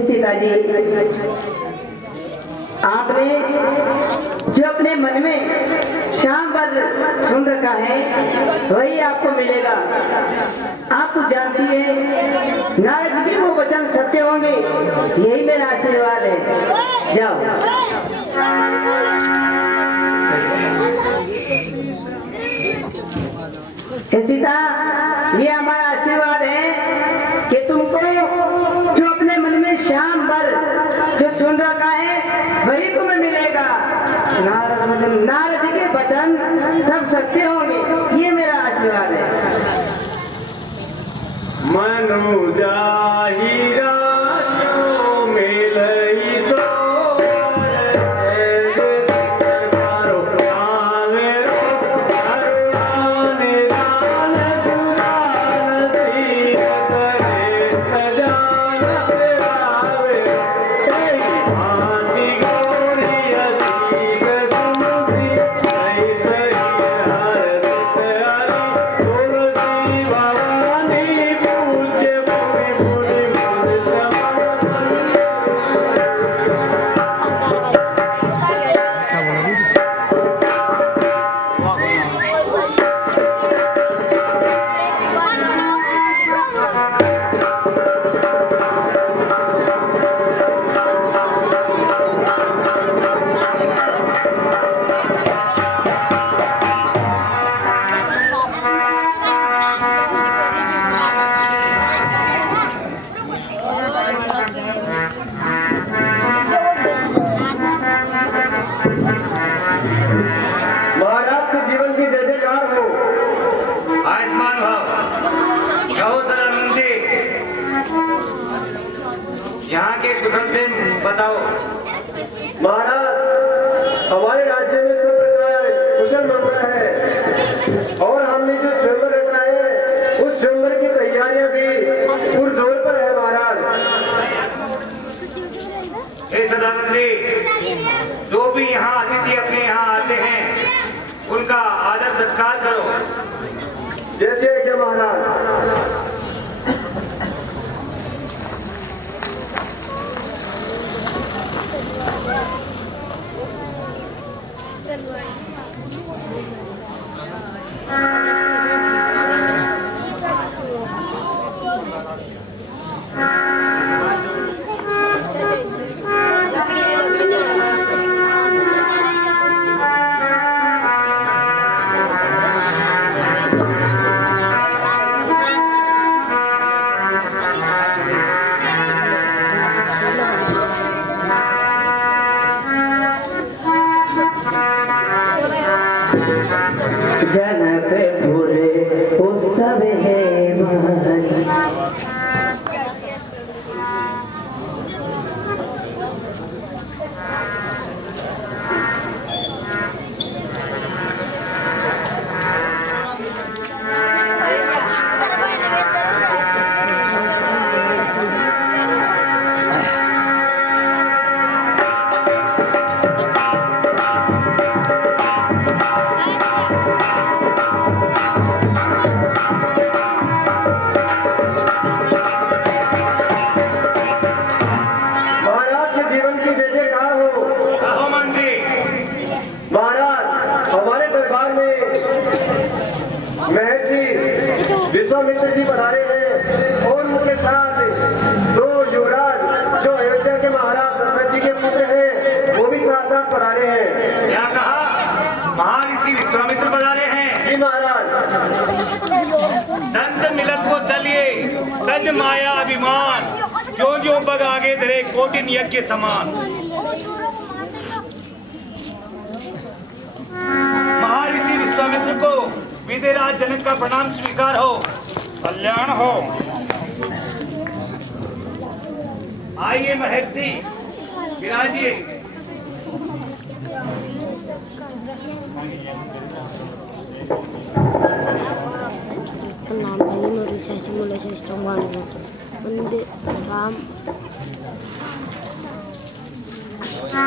सीताजी, आपने जो अपने मन में श्याम पर सुन रखा है वही आपको मिलेगा। आप तो जानती है नारद के वो वचन सत्य होंगे, यही मेरा आशीर्वाद है। जाओ। सीता, ये हमारा आशीर्वाद है कि तुमको जो अपने मन में श्याम वर जो चुन रखा है वही तुम्हें मिलेगा। नारद जी के वचन सब सत्य होंगे, ये मेरा आशीर्वाद है। मनु जाहिरा बताओ। महाराज, हमारे राज्य में सब प्रकार कुशल मंगल है और हमने जो स्वयंवर रखना है उस स्वयंवर की तैयारियां भी पुरजोर पर है। महाराज, सदानंद जी, जो भी यहाँ अतिथि अपने यहाँ आते हैं उनका आदर सत्कार करो। जैसे क्या महाराज? जनकपुर उत्सव है माया अभिमान, जो जो बग आगे धरे कोटिन यज्ञ के समान। महर्षि विश्वामित्र को विदेराज जनक का प्रणाम स्वीकार हो। कल्याण हो। आइए महर्षि, विराजिए। नाम वंदे राम।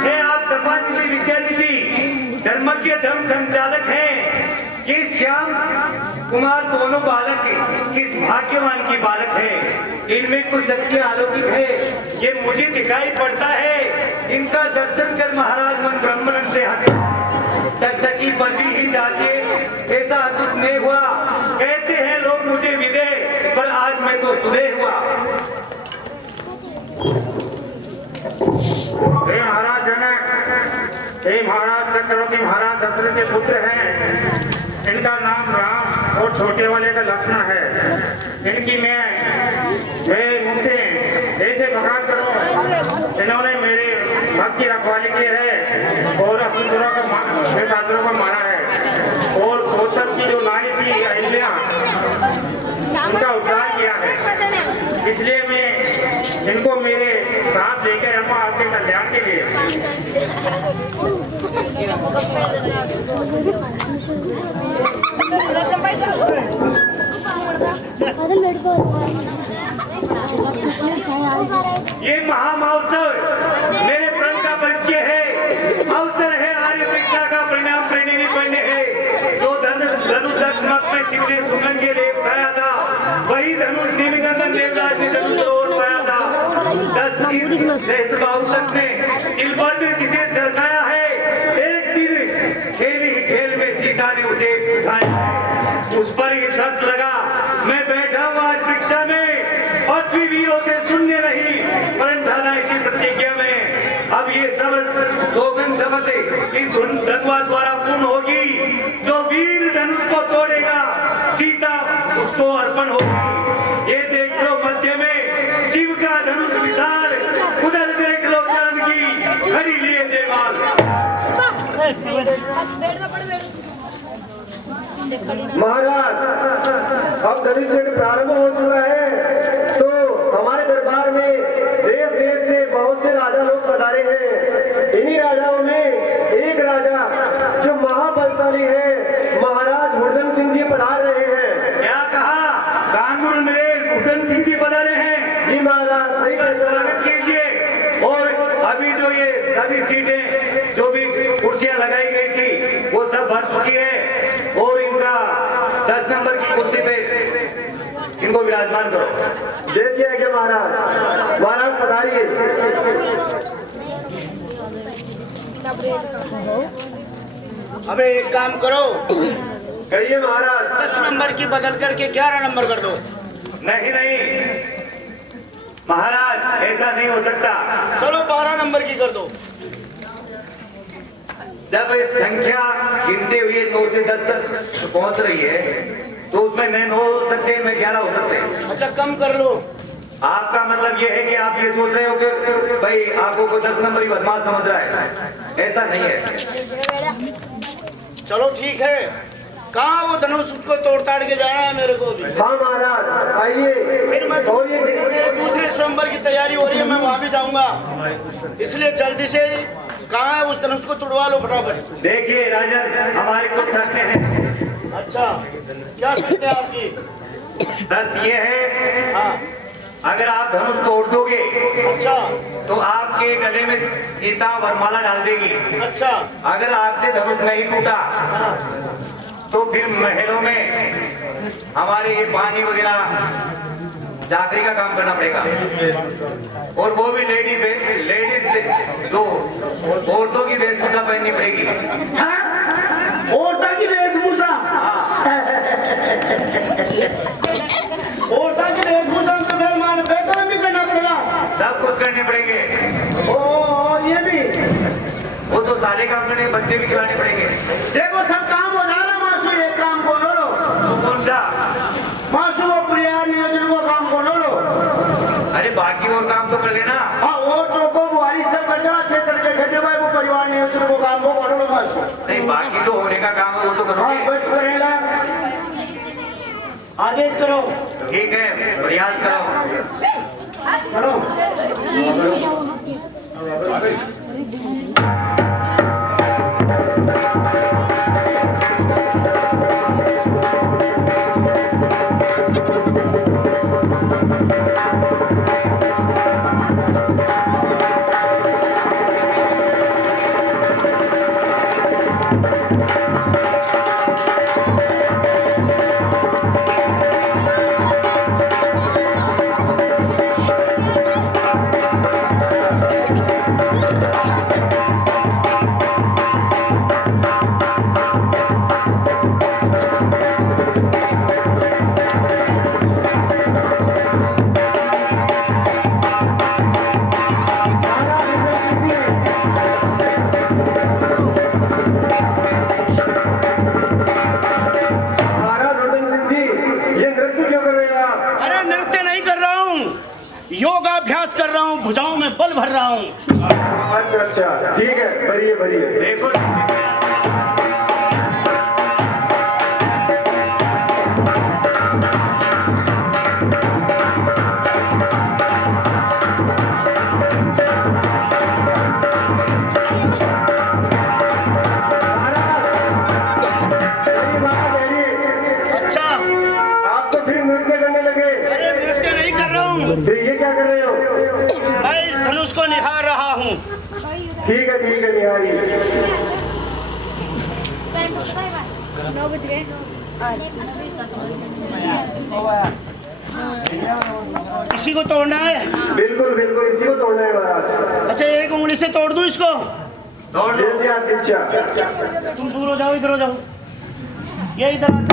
हे आप तपानिधि विद्यानिधि धर्मज्ञ धर्म संचालक हैं। ये श्याम कुमार दोनों बालक किस भाग्यवान की बालक है। इनमें कुछ शक्ति अलौकिक है, ये मुझे दिखाई पड़ता है। इनका दर्शन कर महाराज मन ब्रह्मन से हटे टकटकी बंदी ही जाती है। ऐसा अद्भुत नहीं हुआ। कहते हैं लोग मुझे विदे, पर आज मैं तो सुदे हुआ। हे महाराज जनक, हे महाराज चक्रवर्ती महाराज दशरथ के पुत्र हैं। इनका नाम राम और छोटे वाले का लक्ष्मण है। इनकी मैं मुझसे ऐसे बखान करो, इन्होंने मेरे भक्त की रखवाली की है और असुरों को मारा है। और गौतम की जो नारी थी अहिल्या, उनका उद्धार किया है। इसलिए मैं इनको मेरे साथ लेकर आऊंगा आपके कल्याण के लिए। ये महामहोत्सव मेरे प्रण का परिचय है। अवसर है आर्य परीक्षा का परिणाम प्रेरणे नहीं पढ़ने है। जो धनुष दक्षमक में शिव ने सुमन के लिए उठाया था, वही धनुष निमिंदन देवराज ने धनुष और पाया था। 10 सहस्त्रबाहु तक ने तिलबल ने जिसे दर्शाया है। एक दिन खेल में सीता ने उसे उठाया है। उस पर ही शर्त लगा, मैं बैठा हूँ आज परीक्षा में और वीरों से शून्य नहीं, परंतु ढाला इसी प्रतिज्ञा में। अब ये सब सौगन शपथ इस धनुआ द्वारा पूर्ण होगी। जो वीर धनुष को तोड़ेगा, सीता उसको अर्पण होगी। ये देख लो मध्य में शिव का धनुष विशाल, उधर देख लो जानकी खड़ी लिए देवाल। महाराज, अब धनुष युद्ध प्रारंभ हो चुका है, तो हमारे दरबार में देश देश से बहुत से राजा लोग पधारे हैं। इन्हीं राजाओं में एक राजा जो महाबलशाली है, महाराज हुरदन सिंह जी पधार रहे हैं। क्या कहा? कानून मेरे हुरदन सिंह जी पधारे हैं। जी महाराज, सही स्वागत कीजिए। और अभी जो ये सभी सीटें, जो भी कुर्सियां लगाई गई थी, वो सब भर चुकी है। और इनका 10 नंबर की कुर्सी पे इनको विराजमान करो। जैसे है कि महाराज, महाराज पधारिए। अबे एक काम करो, कहिए महाराज। 10 नंबर की बदल करके 11 नंबर कर दो। नहीं नहीं महाराज, ऐसा नहीं हो सकता। चलो 12 नंबर की कर दो। जब संख्या गिनते हुए 9 से 10 तक पहुंच रही है, तो उसमें 9 हो सकते हैं, में 11 हो सकते हैं। अच्छा कम कर लो। आपका मतलब ये है कि आप ये सोच रहे हो कि भाई आपको कोई 10 नंबर ही बदमाश समझ रहा है। ऐसा नहीं है। चलो ठीक है, कहाँ वो धनुष को तोड़ ताड़ के जाना है मेरे को भी। हाँ महाराज, आइए। फिर मैं और ये मेरे दूसरे स्वयंवर की तैयारी हो रही है, मैं वहाँ भी जाऊंगा। इसलिए जल्दी से कहाँ है उस धनुष को तुड़वा लो फटाफट। देखिए राजन, हमारे कुछ शर्तें हैं। अच्छा, क्या शर्त है आपकी? शर्त ये है, हाँ। अगर आप धनुष तोड़ दोगे, अच्छा तो आपके गले में सीता वरमाला डाल देगी। अच्छा। अगर आपसे धनुष नहीं टूटा, तो फिर महलों में हमारे ये पानी वगैरह चाकरी का काम करना पड़ेगा। और वो भी लेडीज जो औरतों की वेशभूषा पहननी पड़ेगी। औरता की वेशभूषा? औरता की वेशभूषा तो फिर मान बेटा में भी करना पड़ेगा। सब कुछ करने पड़ेंगे। ओ ये भी? वो तो सारे काम करने, बच्चे भी खिलाने पड़ेंगे। देखो सब काम हो जा रहा मासू, एक काम बोलो लो। तो कौन सा? मासू वो प्रिया नियोजन को काम बोलो लो। बाकी और काम तो कर लेना। हाँ और चौको बुआरी सब कर देवा थे करके खजे भाई वो परिवार नहीं उतर को काम को करो बस। नहीं बाकी जो होने का काम है वो तो हाँ करोगे। बस करेगा आदेश करो। ठीक है प्रयास करो। करो योगाभ्यास कर रहा हूँ, भुजाओं में बल भर रहा हूँ। अच्छा ठीक है, बढ़िया बढ़िया। देखो अच्छा आप तो फिर नृत्य करने लगे। अरे नृत्य नहीं कर रहा हूँ, फिर ये क्या कर रहे हो? मैं इस धनुष को निहार रहा हूँ। ठीक है निहारी। 9 बज गए। इसी को तोड़ना है। बिल्कुल बिल्कुल इसी को तोड़ना है महाराज। अच्छा एक उंगली से तोड़ दूं इसको? दौड़ दो। जैसे आपकी इच्छा। तुम दूर हो जाओ, इधर हो जाओ, ये इधर से।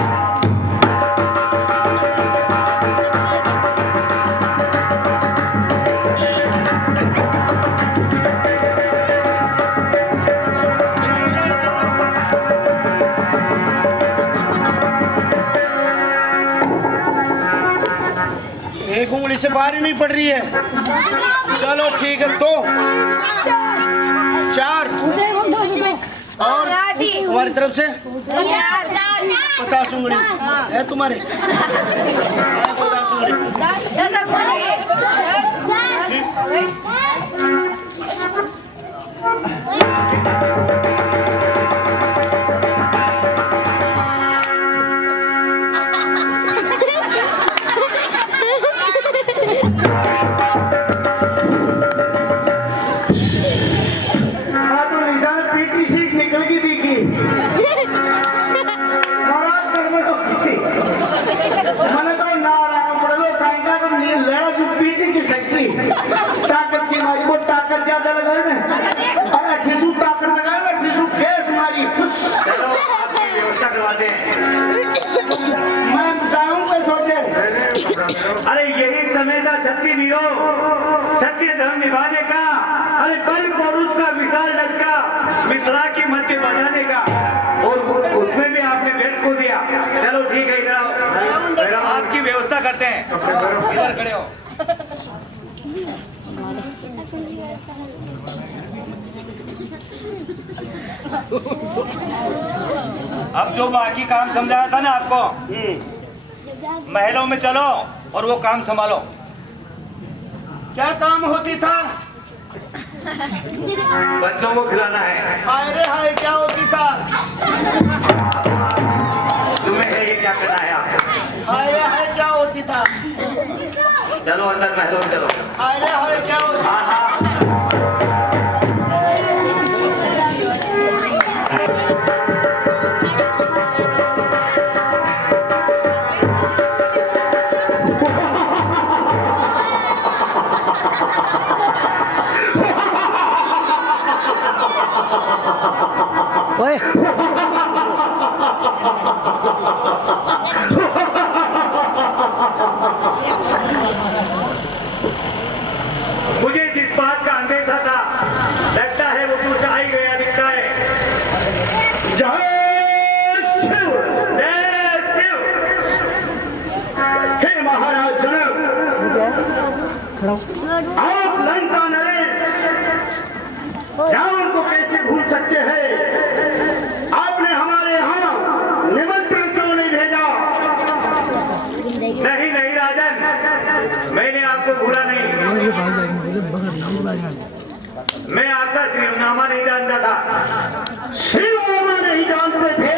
एक उंगली से बाहर ही नहीं पड़ रही है। चलो ठीक है, 2 4 और हमारी तरफ से 50 उंगली है तुम्हारे। 50 उंगली। हाँ तो निजान पीटी सीट निकल गई थी की। महाराज करने तो पीटी। मैंने तो नारायण पड़े कायदा तो नील लड़ा सु पीटी की सकती। ताकत की मारी को ताकत ज्यादा लगाए ना। अरे ठिसू ताकत लगाए ना, ठिसू गैस मारी। चलो आपकी व्यवस्था करवाते हैं। मैं जाऊं पे सोचे। अरे यही समय था क्षत्रिय वीरों, क्षत्रिय धर्म निभाने का। अरे बल पौरुष का विशाल लड़का मिथिला की मध्य बजाने का, और उसमें भी आपने व्यर्थ को दिया। चलो ठीक है, इधर आओ, आपकी व्यवस्था करते हैं। इधर खड़े हो। अब जो बाकी काम समझाया था ना आपको, महलों में चलो और वो काम संभालो। क्या काम होती था? बच्चों को खिलाना है। हाय रे हाय, क्या होती था? तुम्हें ये क्या करना है आपको? हाय रे हाय, क्या होती था? चलो अंदर महलों में चलो। हाय रे हाय, क्या होती था? मुझे जिस बात का अंदेशा था, लगता है वो दूर आ ही गया दिखता है। जय शिव। जय शिव। हे महाराज जनक। आप लंका नरेश रावण को कैसे भूल सकते हैं? आपने हमारे यहाँ निमंत्रण क्यों नहीं भेजा? नहीं नहीं राजन, मैंने आपको भूला नहीं। मैं आपका श्रीनामा नहीं जानता था। श्रीनामा नहीं जानते थे?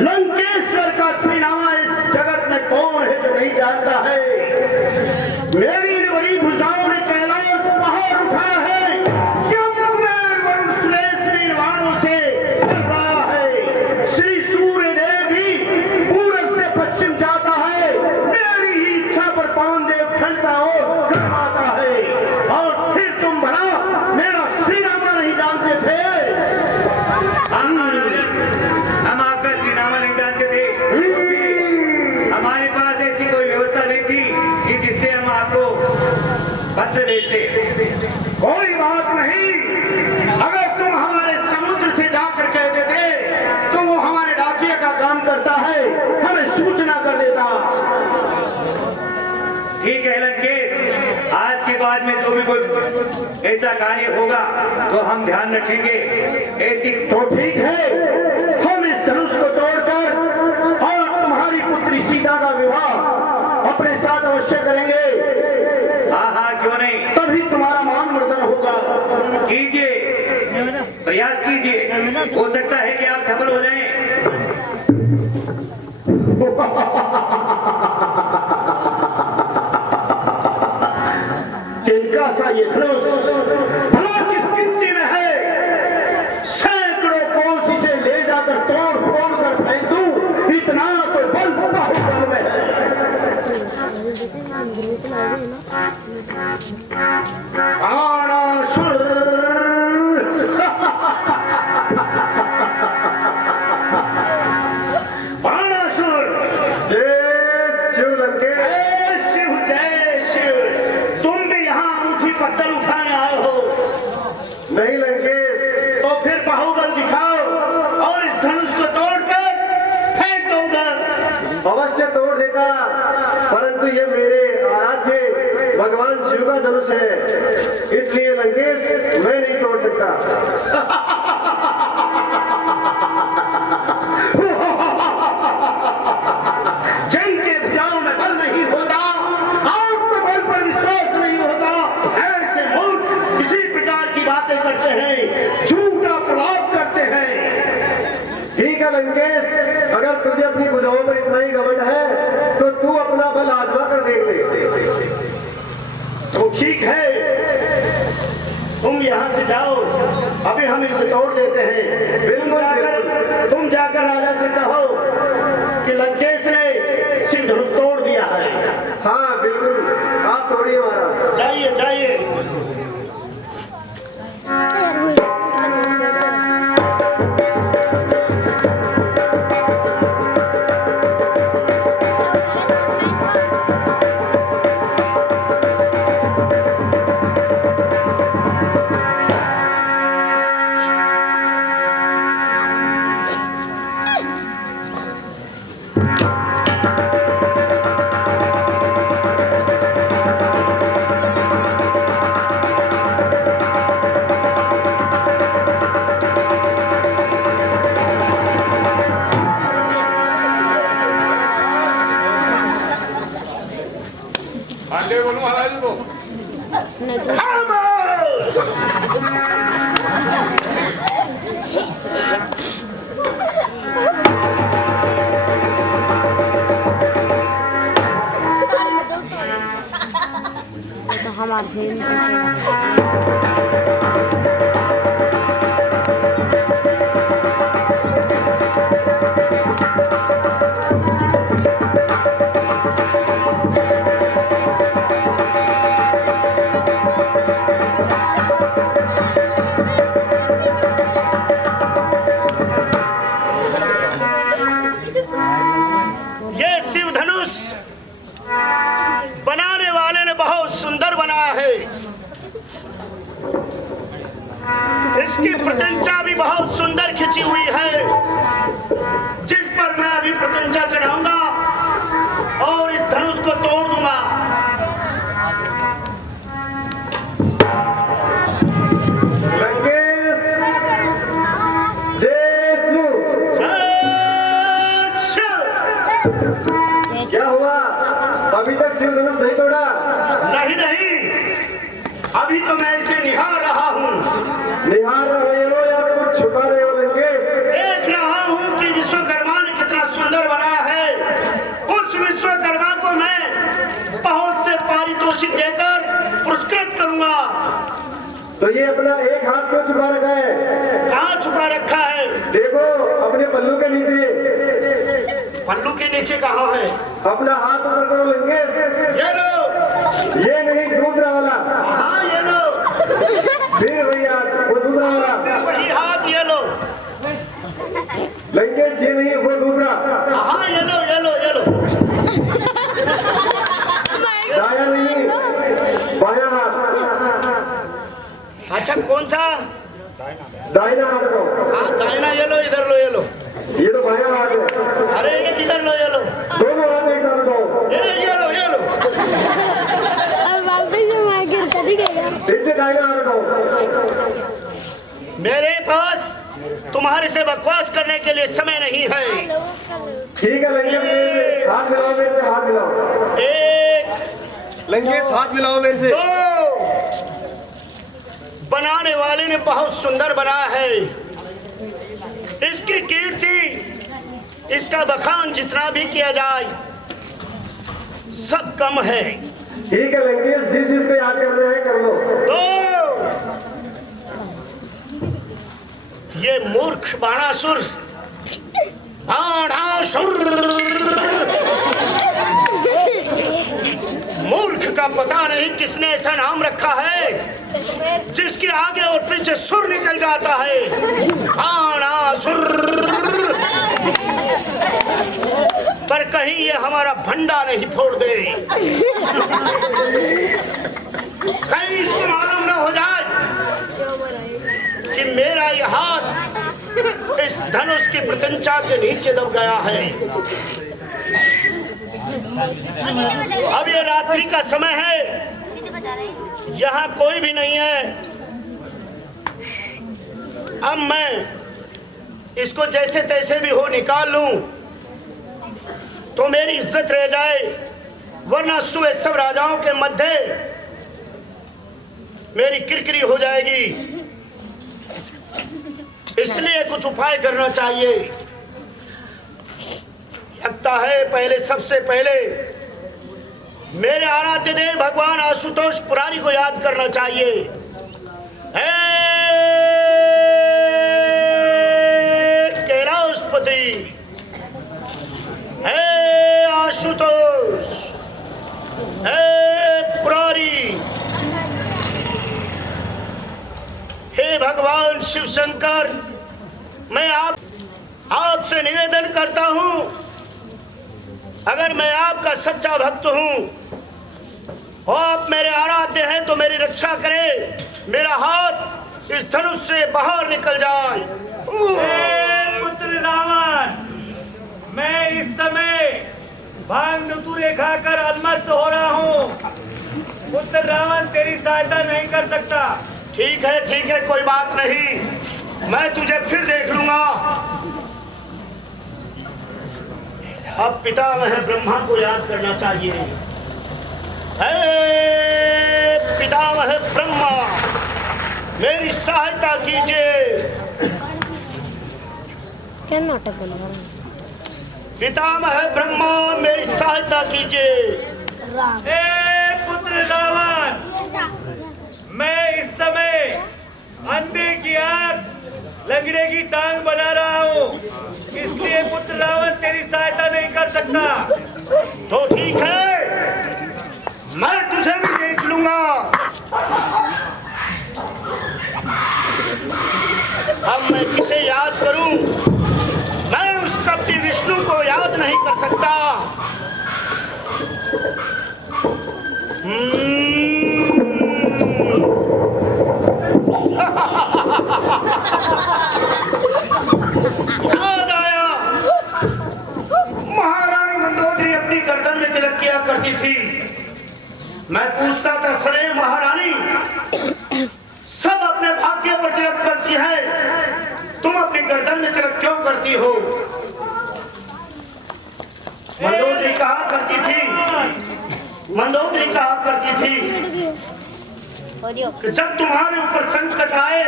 लंकेश्वर का श्रीनामा इस जगत में कौन है जो नहीं जानता है? मेरी बड़ी भुजाओं ने कैलाश पहाड़ उठा है, से रहा है। श्री सूर्य देव भी पूरब से पश्चिम जाता है, मेरी ही इच्छा पर पवन देव ठंडा और गर्माता है। और फिर तुम भला मेरा श्रीनामा नहीं जानते थे? हाँ राजन, हम आपका श्रीनामा नहीं जानते थे क्योंकि हमारे पास ऐसी कोई व्यवस्था नहीं थी कि जिससे हम आपको पत्र भेजते। कोई बात नहीं, अगर तुम हमारे समुद्र से जाकर कह देते तो वो हमारे डाकिया का काम करता है, हमें सूचना कर देता। ठीक है लंकेश, आज के बाद में जो भी कोई ऐसा कार्य होगा तो हम ध्यान रखेंगे। ऐसी तो ठीक है, हम इस धनुष को तोड़कर और तुम्हारी पुत्री सीता का विवाह अपने साथ अवश्य करेंगे। हाँ हाँ, क्यों नहीं, तभी तुम्हारा मान मर्दन होगा। कीजिए, प्रयास कीजिए, हो सकता है कि आप सफल हो जाएं। जिनका सा ये धनुष भला किस गिनती में है? सैकड़ों कोस इसे ले जाकर तोड़ फोड़ कर फेंक दूं, इतना तो बल बाहुबल में है। बाणासुर बाणासुर, जय शिव लंकेश। जय शिव जय शिव। तुम भी यहाँ अंगूठी पत्थर उठाने आए हो? नहीं लंकेश, तो फिर बाहुबल दिखाओ और इस धनुष को तोड़कर फेंक दो उधर। अवश्य तोड़ देता, परंतु ये मेरे आराध्य भगवान शिव का धनुष है, इसलिए लंकेश मैं नहीं तोड़ सकता। जंग के भुजाओं में बल नहीं होता, आपको बल पर विश्वास नहीं होता, ऐसे मूर्ख इसी प्रकार की बातें करते हैं, झूठा प्रलाप करते हैं। ठीक है लंकेश, अगर तुझे अपनी भुजाओं पर इतना ही घमंड है तो तू अपना बल आजमा कर देख ले। तो ठीक है, तुम यहाँ से जाओ, अभी हम इसे तोड़ देते हैं। तुम जाकर राजा से कहो कि लंकेश ने सिंह धनुष तोड़ दिया है। हाँ बिल्कुल, आप तोड़िए महाराज। जाइए जाइए। हमारे झेल ये शिव धनुष बनाने वाले ने बहुत सुंदर बनाया है। इसकी प्रत्यंचा भी बहुत सुंदर खिंची हुई है, जिस पर मैं अभी प्रत्यंचा चढ़ाऊंगा और इस धनुष को तोड़ दूंगा। अभी तो मैं इसे निहार रहा हूँ। निहार रहे हो या कुछ छुपा रहे हो लंकेश? देख रहा हूँ कि विश्वकर्मा ने कितना सुंदर बनाया है। उस विश्वकर्मा को मैं बहुत से पारितोषिक देकर पुरस्कृत करूंगा। तो ये अपना एक हाथ क्यों छुपा रखा है? कहाँ छुपा रखा है? देखो अपने पल्लू के नीचे। पल्लू के नीचे कहाँ है? अपना हाथ ऊपर करो लंकेश। ये लो। ये नहीं, दूसरा वाला। हाँ ये लो। फिर भैया वो दूसरा वाला। वही हाथ ये लो। लंकेश ये नहीं, वो दूसरा। हाँ ये लो ये लो ये लो। दाया नहीं, बाया हाथ। अच्छा कौन सा? दाहिना हाथ को। हाँ दाहिना ये लो, इधर लो ये लो। ये तो बाया हाथ है। अरे ये इधर लो ये लो। दोनों हाथ एक साथ दो। ये लो ये लो। अब वापस से मार के कभी गया। इससे दाहिना हाथ दो। मेरे पास तुम्हारे से बकवास करने के लिए समय नहीं है। ठीक है लंकेश, हाथ मिलाओ मेरे से, हाथ मिलाओ। एक लंकेश हाथ मिलाओ मेरे से। दो। बनाने वाले ने बहुत सुंदर बनाया है। इसकी कीर्ति, इसका बखान जितना भी किया जाए सब कम है। ठीक है लंकेश, जिस चीज को याद करना है कर लो। दो। ये मूर्ख बाणासुर, मूर्ख का पता नहीं किसने ऐसा नाम रखा है जिसके आगे और पीछे सुर निकल जाता है। बाणासुर। पर कहीं ये हमारा भंडा नहीं फोड़ दे, कहीं इसको मालूम न हो जाए कि मेरा यह हाथ इस धनुष की प्रत्यंचा के नीचे दब गया है। अब ये रात्रि का समय है, यहाँ कोई भी नहीं है। अब मैं इसको जैसे तैसे भी हो निकाल लूं तो मेरी इज्जत रह जाए, वरना सुबह सब राजाओं के मध्य मेरी किरकिरी हो जाएगी। इसलिए कुछ उपाय करना चाहिए। लगता है पहले, सबसे पहले मेरे आराध्य देव भगवान आशुतोष पुरारी को याद करना चाहिए। हे कैलाशपति, हे आशुतोष, हे पुरारी, हे भगवान शिव शंकर, मैं आपसे निवेदन करता हूं, अगर मैं आपका सच्चा भक्त हूं और आप मेरे आराध्य हैं तो मेरी रक्षा करें, मेरा हाथ इस धनुष से बाहर निकल जाए। पुत्र रावण, मैं इस समय भांग धतूरे खाकर अधमस्त हो रहा हूँ। पुत्र रावण तेरी सहायता नहीं कर सकता। ठीक है कोई बात नहीं, मैं तुझे फिर देख लूंगा। अब पितामह ब्रह्मा को याद करना चाहिए। हे पितामह ब्रह्मा, मेरी सहायता कीजिए। क्या नाटक बन रहा है? पितामह ब्रह्मा, मेरी सहायता कीजिए। पुत्र रावण, मैं इस समय अंधे की आंख, लंगड़े की टांग बना रहा हूँ, इसलिए पुत्र रावण तेरी सहायता नहीं कर सकता। तो ठीक है, मैं तुझे भी देख लूंगा। अब मैं किसे याद करूं? मैं उस कपटी विष्णु को याद नहीं कर सकता। याद आया, महारानी मंदोदरी अपनी गर्दन में तिलक किया करती थी। मैं पूछता था, सदैव महारानी सब अपने भाग्य पर तिलक करती है, तुम अपनी गर्दन में तिलक क्यों करती हो? मंदोदरी कहा करती थी, कि जब तुम्हारे ऊपर संकट आए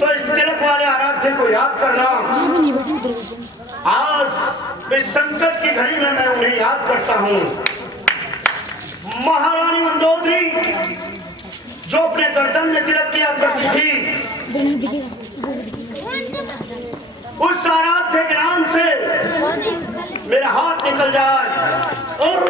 तो इस तिलक वाले आराध्य को याद करना। आज इस संकट की घड़ी में मैं उन्हें याद करता हूँ। महारानी मंदोदरी जो अपने गर्दन में तिलक किया करती थी, उस आराध्य के नाम से मेरा हाथ निकल जाए और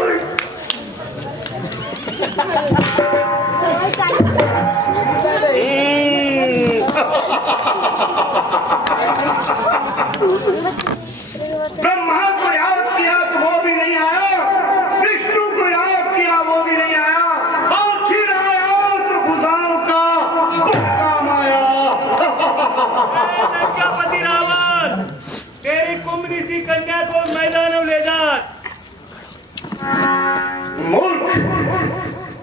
ब्रह्मा को याद किया तो वो भी नहीं आया, विष्णु को याद किया वो भी नहीं आया, आखिर आया तो भुजाओं का काम आया। लंकापति रावण, तेरी कुंभनी सी कन्या को मैदान में ले जा। मूर्ख,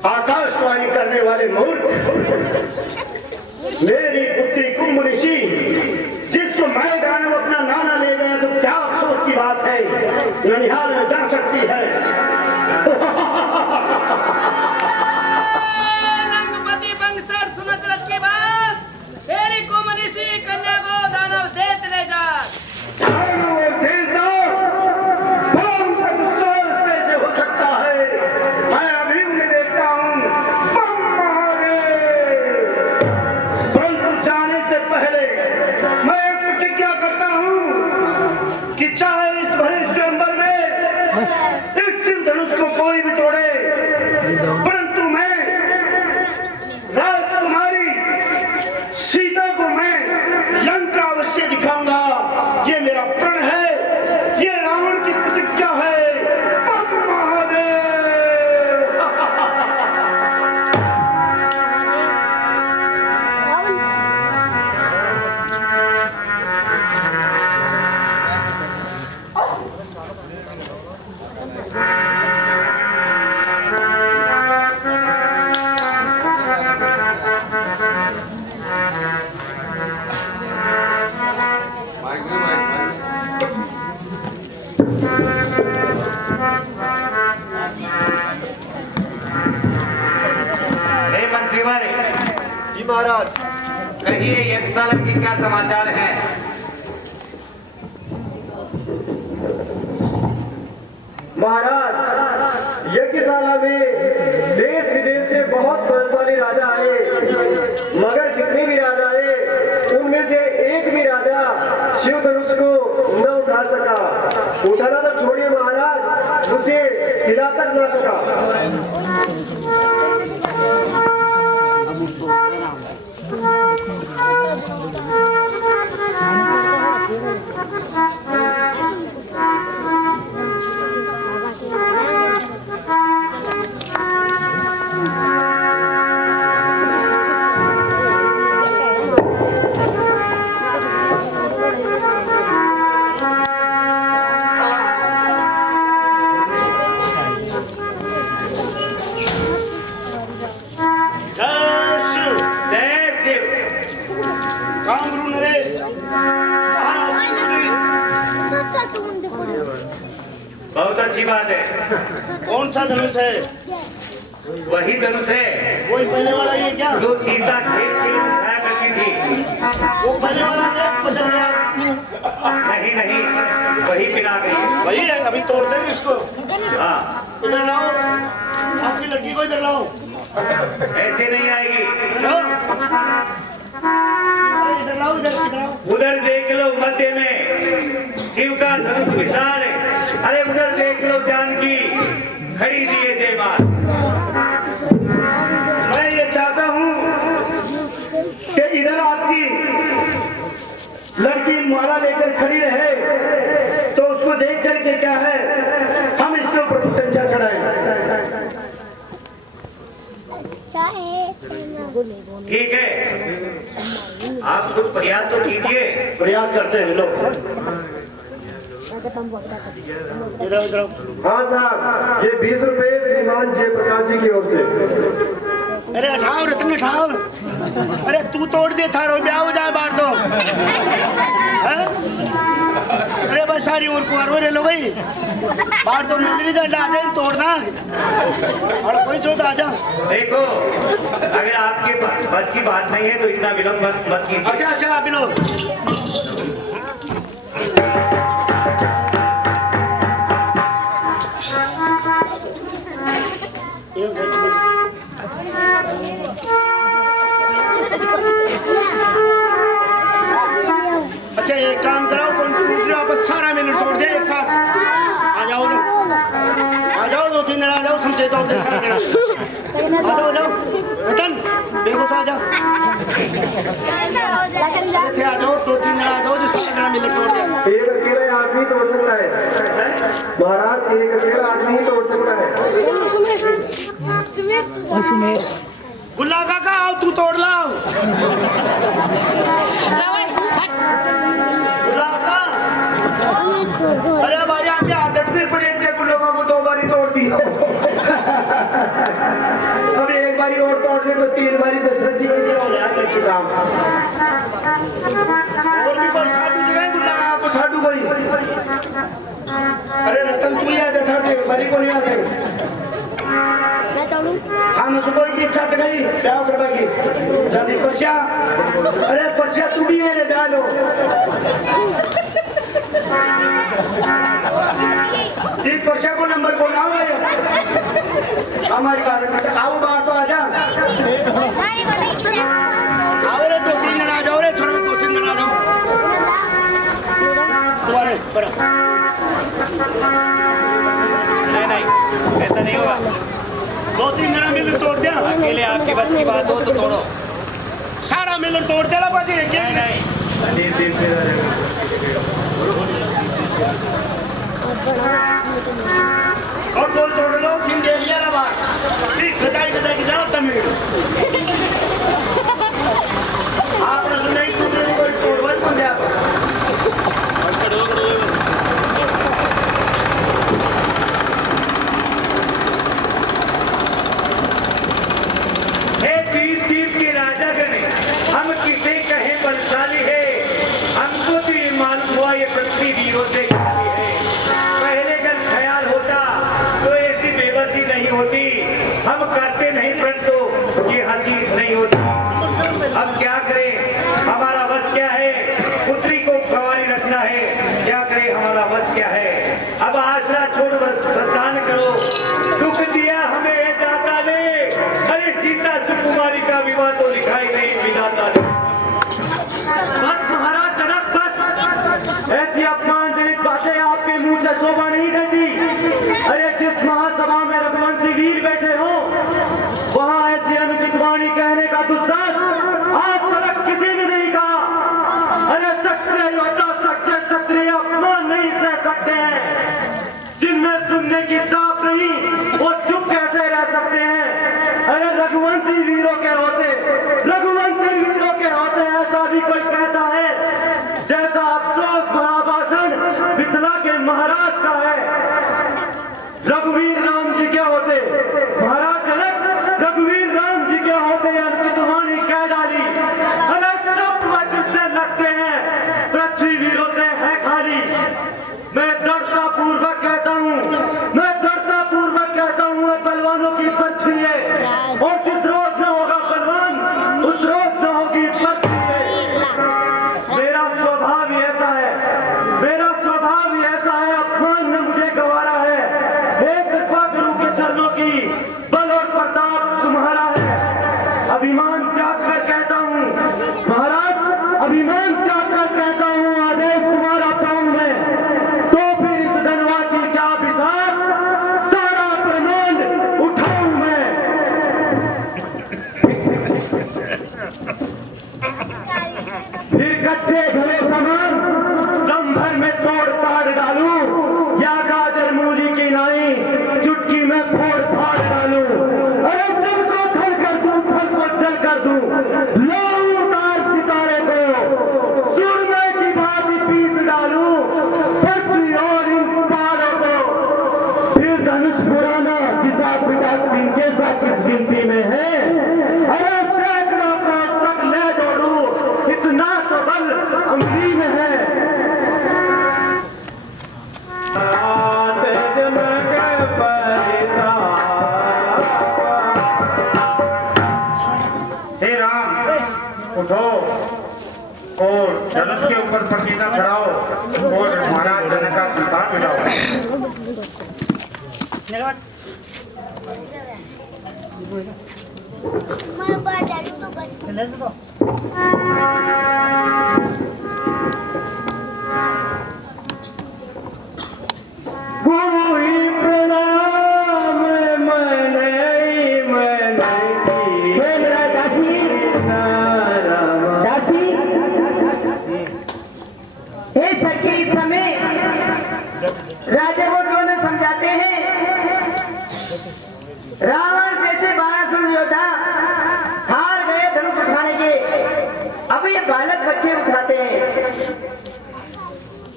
आकाशवाणी करने वाले मूर्ख, मेरी पुत्री कुंभ ऋषि जिसको मैदान में अपना नाना ले गए तो क्या अफसोस की बात है, ननिहाल में जा सकती है। लंकापति बंसर सुमंत्रत के बाद तेरी कुमनी सी कन्या को दानव देत ले जा। हो सकता है, मैं अभी उन्हें देखता हूँ। परंतु जाने से पहले मैं एक प्रतिज्ञा करता हूँ कि चाहे इस भरे स्वयंवर में इस शिव धनुष को कोई भी तोड़े, परंतु मैं राजकुमारी सीता को मैं लंका अवश्य दिखाऊंगा। ये मेरा प्रण है, ये रावण की प्रतिज्ञा है। बम महादेव। हे मंत्री वाले, जी महाराज। कहिए यज्ञशाला के क्या समाचार हैं? महाराज, यज्ञशाला में देश विदेश से बहुत बलशाली राजा आए, मगर जितने भी राजा आए उनमें से एक भी राजा शिव धनुष को न उठा सका। उठाना तो छोड़िए महाराज, उसे हिला तक न सका। बहुत अच्छी बात है। कौन सा धनुष है? वही धनुष है वही पहले वाला ये क्या? जो सीता खेत के लिए उठाया करती थी। वो पहले वाला है, बदल गया। नहीं नहीं, वही पिला गई। वही है, अभी तोड़ देंगे इसको। हाँ, इधर लाओ, आपकी लड़की को इधर लाओ। ऐसे नहीं आएगी। क्यों? अरे इधर लाओ, इधर लाओ। उधर देख लो, मध्य में शिव का धनुष विशाल है। अरे उधर देख लो, जानकी खड़ी दिए जयमाल। मैं ये चाहता हूँ कि इधर आपकी लड़की माला लेकर खड़ी रहे, तो उसको देख करके क्या है, हम इसके ऊपर प्रतिज्ञा चढ़ाएं। ठीक है, आप कुछ प्रयास तो कीजिए। प्रयास करते हैं लोग। इधर इधर। हाँ साहब, ये 20 रुपए श्रीमान जयप्रकाश जी की ओर से। अरे उठाओ रतन उठाओ। अरे तू तोड़ दे थारो, ब्याह हो जाए बाहर तो। हैं? अरे बस सारी और कुआर हो लो भाई बाहर तो मंदिर जा आ जाए तोड़ना और कोई चोट आ जा। देखो अगर आपके बस की बात नहीं है तो इतना विलम्ब मत कीजिए। अच्छा अच्छा आप लोग अच्छा एक काम कराओ कौन आपस सारा मिल तोड़ दे एक साथ आ जाओ दो तीन जन आ जाओ समझे तोड़ दे सारा जन आ जाओ रतन बेगूस आ जाओ थे आ जाओ दो तीन जन आ जाओ जो सारा जन मिल तोड़ दे। एक अकेला आदमी तोड़ सकता है महाराज, एक अकेला आदमी ही तोड़ सकता है। गुल्ला काका आओ तू तोड़ लाओ गुल्ला काका अरे हमारे यहाँ आदत फिर पलेट के गुल्लो को 2 बारी तोड़ दी अब एक बारी और तोड़ दे तो 3 बारी दशरथ जी की हो जाए इसका काम। और भी कोई साधु जगह गुल्ला आपको साधु कोई अरे रतन तू ही आ जाता थे बारी को नहीं आते हम सुबह की इच्छा जगाई क्या करवा की जल्दी परसिया अरे परसिया तू भी है जा लो एक परसिया को नंबर बोलना होगा हमारी कारण आओ बाहर तो आजा आओ रे 2-3 जन आ जाओ रे थोड़े 2-3 जन आ जाओ तुम्हारे नहीं ऐसा नहीं होगा। 2-3 जन मिलकर तोड़ दिया अकेले आपकी बस की बात हो तो तोड़ो। सारा मिलकर तोड़ देना बाजी नहीं और बोल तोड़ लो फिर देख लिया ना बात ठीक गजाई की जाओ तमिल आपने सुना ही टूटने को तोड़वा कौन दिया हे तीर के राजा गणे हम किसे कहे बलशाली है, हमको तो ये मालूम हुआ ये पृथ्वी वीरों से खाली है। पहले जब ख्याल होता तो ऐसी बेबसी नहीं होती, हम करते नहीं परंतु ये हंसी नहीं होती। अब क्या करें, हमारा बस क्या है, पुत्री को गंवारी रखना है, क्या करें हमारा बस क्या है। अब आसरा छोड़ प्रस्थान करो, दुख दिया हमें दाता ने, अरे सीता सुकुमारी का विवाह तो लिखाई नहीं विधाता ने। बस महाराज जनक बस, ऐसी अपमानजनक बातें आपके मुंह से शोभा नहीं देती। अरे जिस महासभा में रघुवंशी वीर बैठे हो वहां ऐसी अनुचित वाणी कहने का दुस्साहस आज तक किसी ने नहीं कहा। अरे सच्चे योद्धा सच्चे क्षत्रिय अपमान नहीं सह सकते हैं, जिनमें सुनने की ताप नहीं वो चुप कैसे रह सकते हैं। अरे रघुवंशी वीरों के होते ऐसा भी कोई कहता है जैसा अफसोस भरा भाषण मिथिला के महाराज का है। रघुवीर राम जी के होते महाराज जनक, रघुवीर राम जी के होते अनुचित वाणी कह डाली। अरे सब वज्र से लगते हैं, पृथ्वी वीरों से है खाली। मैं दृढ़ता पूर्वक कहता हूँ बलवानों की पृथ्वी है, और जिस रोज न होगा बलवान उस रोज न होगी पृथ्वी है। मेरा स्वभाव ही ऐसा है, अपमान ने मुझे गंवारा है। एक कृपा गुरु के चरणों की बल और प्रताप तुम्हारा है। अभिमान त्याग कर कहता हूँ महाराज, अभिमान त्याग कर कहता हूँ आदेश तुम्हारा पाऊं मैं, तो फिर इस धनवा की क्या विसार सारा प्रमाण उठाऊं मैं। फिर कच्चे घरे समान दम भर में तोड़ ताड़ डालूं, या गाजर मूली की नाई चुटकी में फोड़ फाड़ डालूं। अरे जल को थल कर दूं, फल को जल कर दूं, लो उतार सितारे को सुरमे की भांति पीस डालूं, पृथ्वी और इन पहाड़ों को। फिर धनुष पुराना किसा पिता किनके सा किस गिनती में है। अरे सैकड़ों कोस तक ले दौड़ूं, इतना तो बल अंगुली में है। उठो और धनुष के ऊपर प्रतिज्ञा कराओ और महाराज जनक का संतान मिलाओ। राजा को दोनों समझाते हैं, रावण जैसे 1200 योद्धा हार गए धनुष उठाने के, अब ये बालक बच्चे उठाते हैं,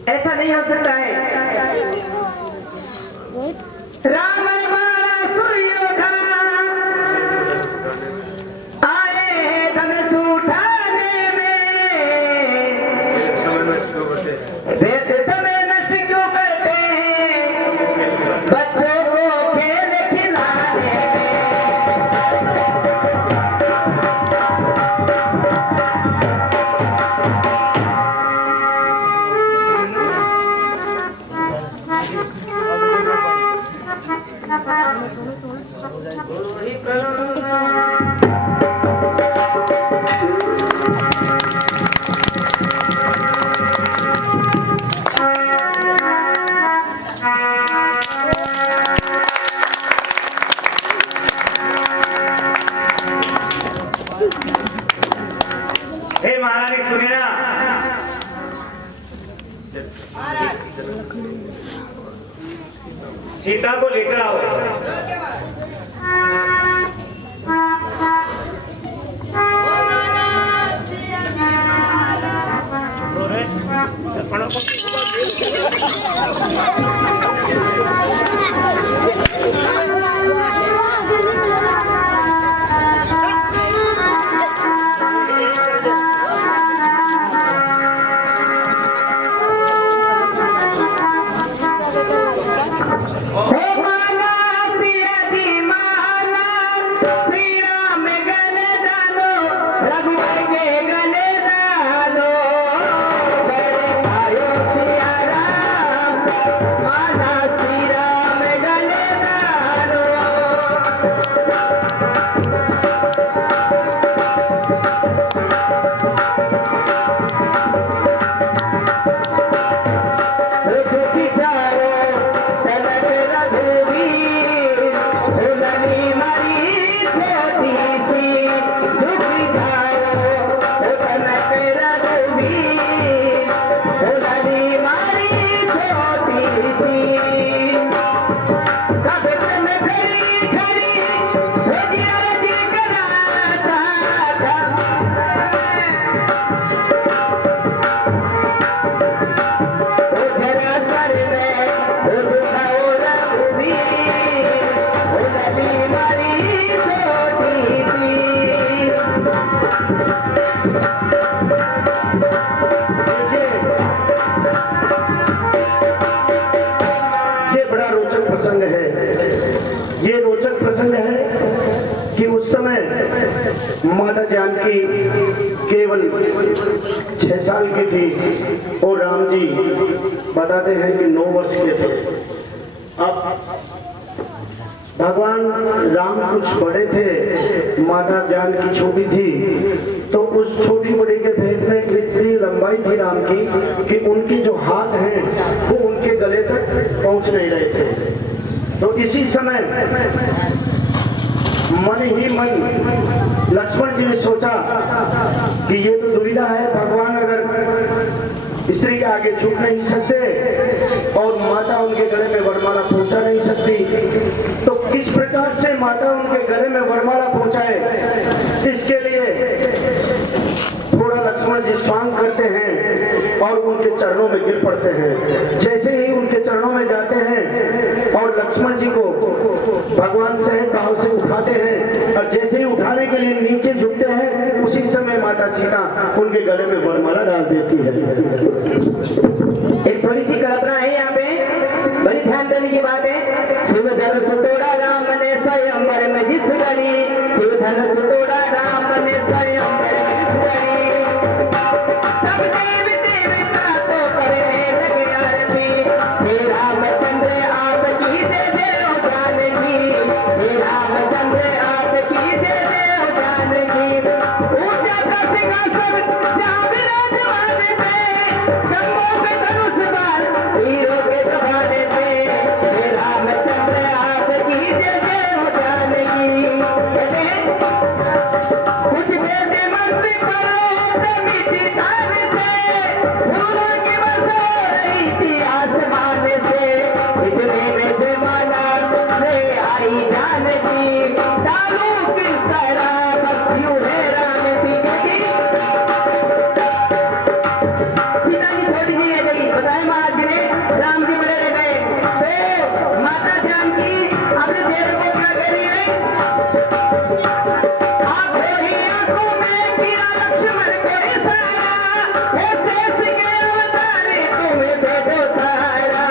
ऐसा नहीं हो सकता है। रावण 1200 योद्धा आए हैं धनुष उठाने में, व्यर्थ समय नष्ट क्यों करते हैं बच्चों को खेल खिलाने में। हे महारानी सुनीना, सीता को लेकर आओ। ये रोचक प्रसंग है कि उस समय माता जानकी केवल 6 साल की थी और राम जी बताते हैं कि 9 वर्ष के थे। अब भगवान राम कुछ बड़े थे, माता जानकी छोटी थी, तो उस छोटी बड़ी के भेद में इतनी लंबाई थी राम की कि उनकी जो हाथ हैं वो उनके गले तक पहुंच नहीं रहे थे। तो इसी समय मन ही मन लक्ष्मण जी ने सोचा कि ये तो दुविधा है, भगवान अगर स्त्री के आगे झुक नहीं सकते और माता उनके गले में वरमाला पहुंचा नहीं सकती, तो किस प्रकार से माता उनके गले में वरमाला पहुंचाए, इसके लिए थोड़ा लक्ष्मण जी स्वांग करते हैं और उनके चरणों में गिर पड़ते हैं। जैसे ही उनके चरणों में जाते हैं और लक्ष्मण जी को भगवान सहज भाव से उठाते हैं और जैसे ही उठाने के लिए नीचे झुकते हैं, उसी समय माता सीता उनके गले में वरमाला डाल देती है। एक थोड़ी सी कल्पना है यहाँ पे, बड़ी ध्यान देने की बात है। शिव धनुष तोड़ा राम ने स्वयंवर में जिस घड़ी, शिव धनुष तोड़ा राम ने स्वयंवर में जिस घड़ी, सब देवी देवता तो करने लगे आरती हे रामचंद्र आपकी जय जय हो जानकी हे रामचंद्र आपकी जय जय हो जानकी ऊंचा सा सिंहासन जहाँ विराजमान थे खंभों पे धनुष बाण हीरों के दबाने थे हे रामचंद्र आपकी जय जय हो जानकी कुछ देर दे मंत्री पड़ो मिट्टी तान से फूलों की बरसात थी आसमान से इतने में जयमाला ले आई जानकी तालू किस तरह बस यूं हैरान थी सीता जी छोटी जी रह गई बताए महाराज जी ने राम जी बड़े रह गए तो माता जानकी अपने देव को क्या कह रही है आंखों ही आंखों में किया लक्ष्मण को इशारा हे शेष के अवतारे तुम्हें दे दो सहारा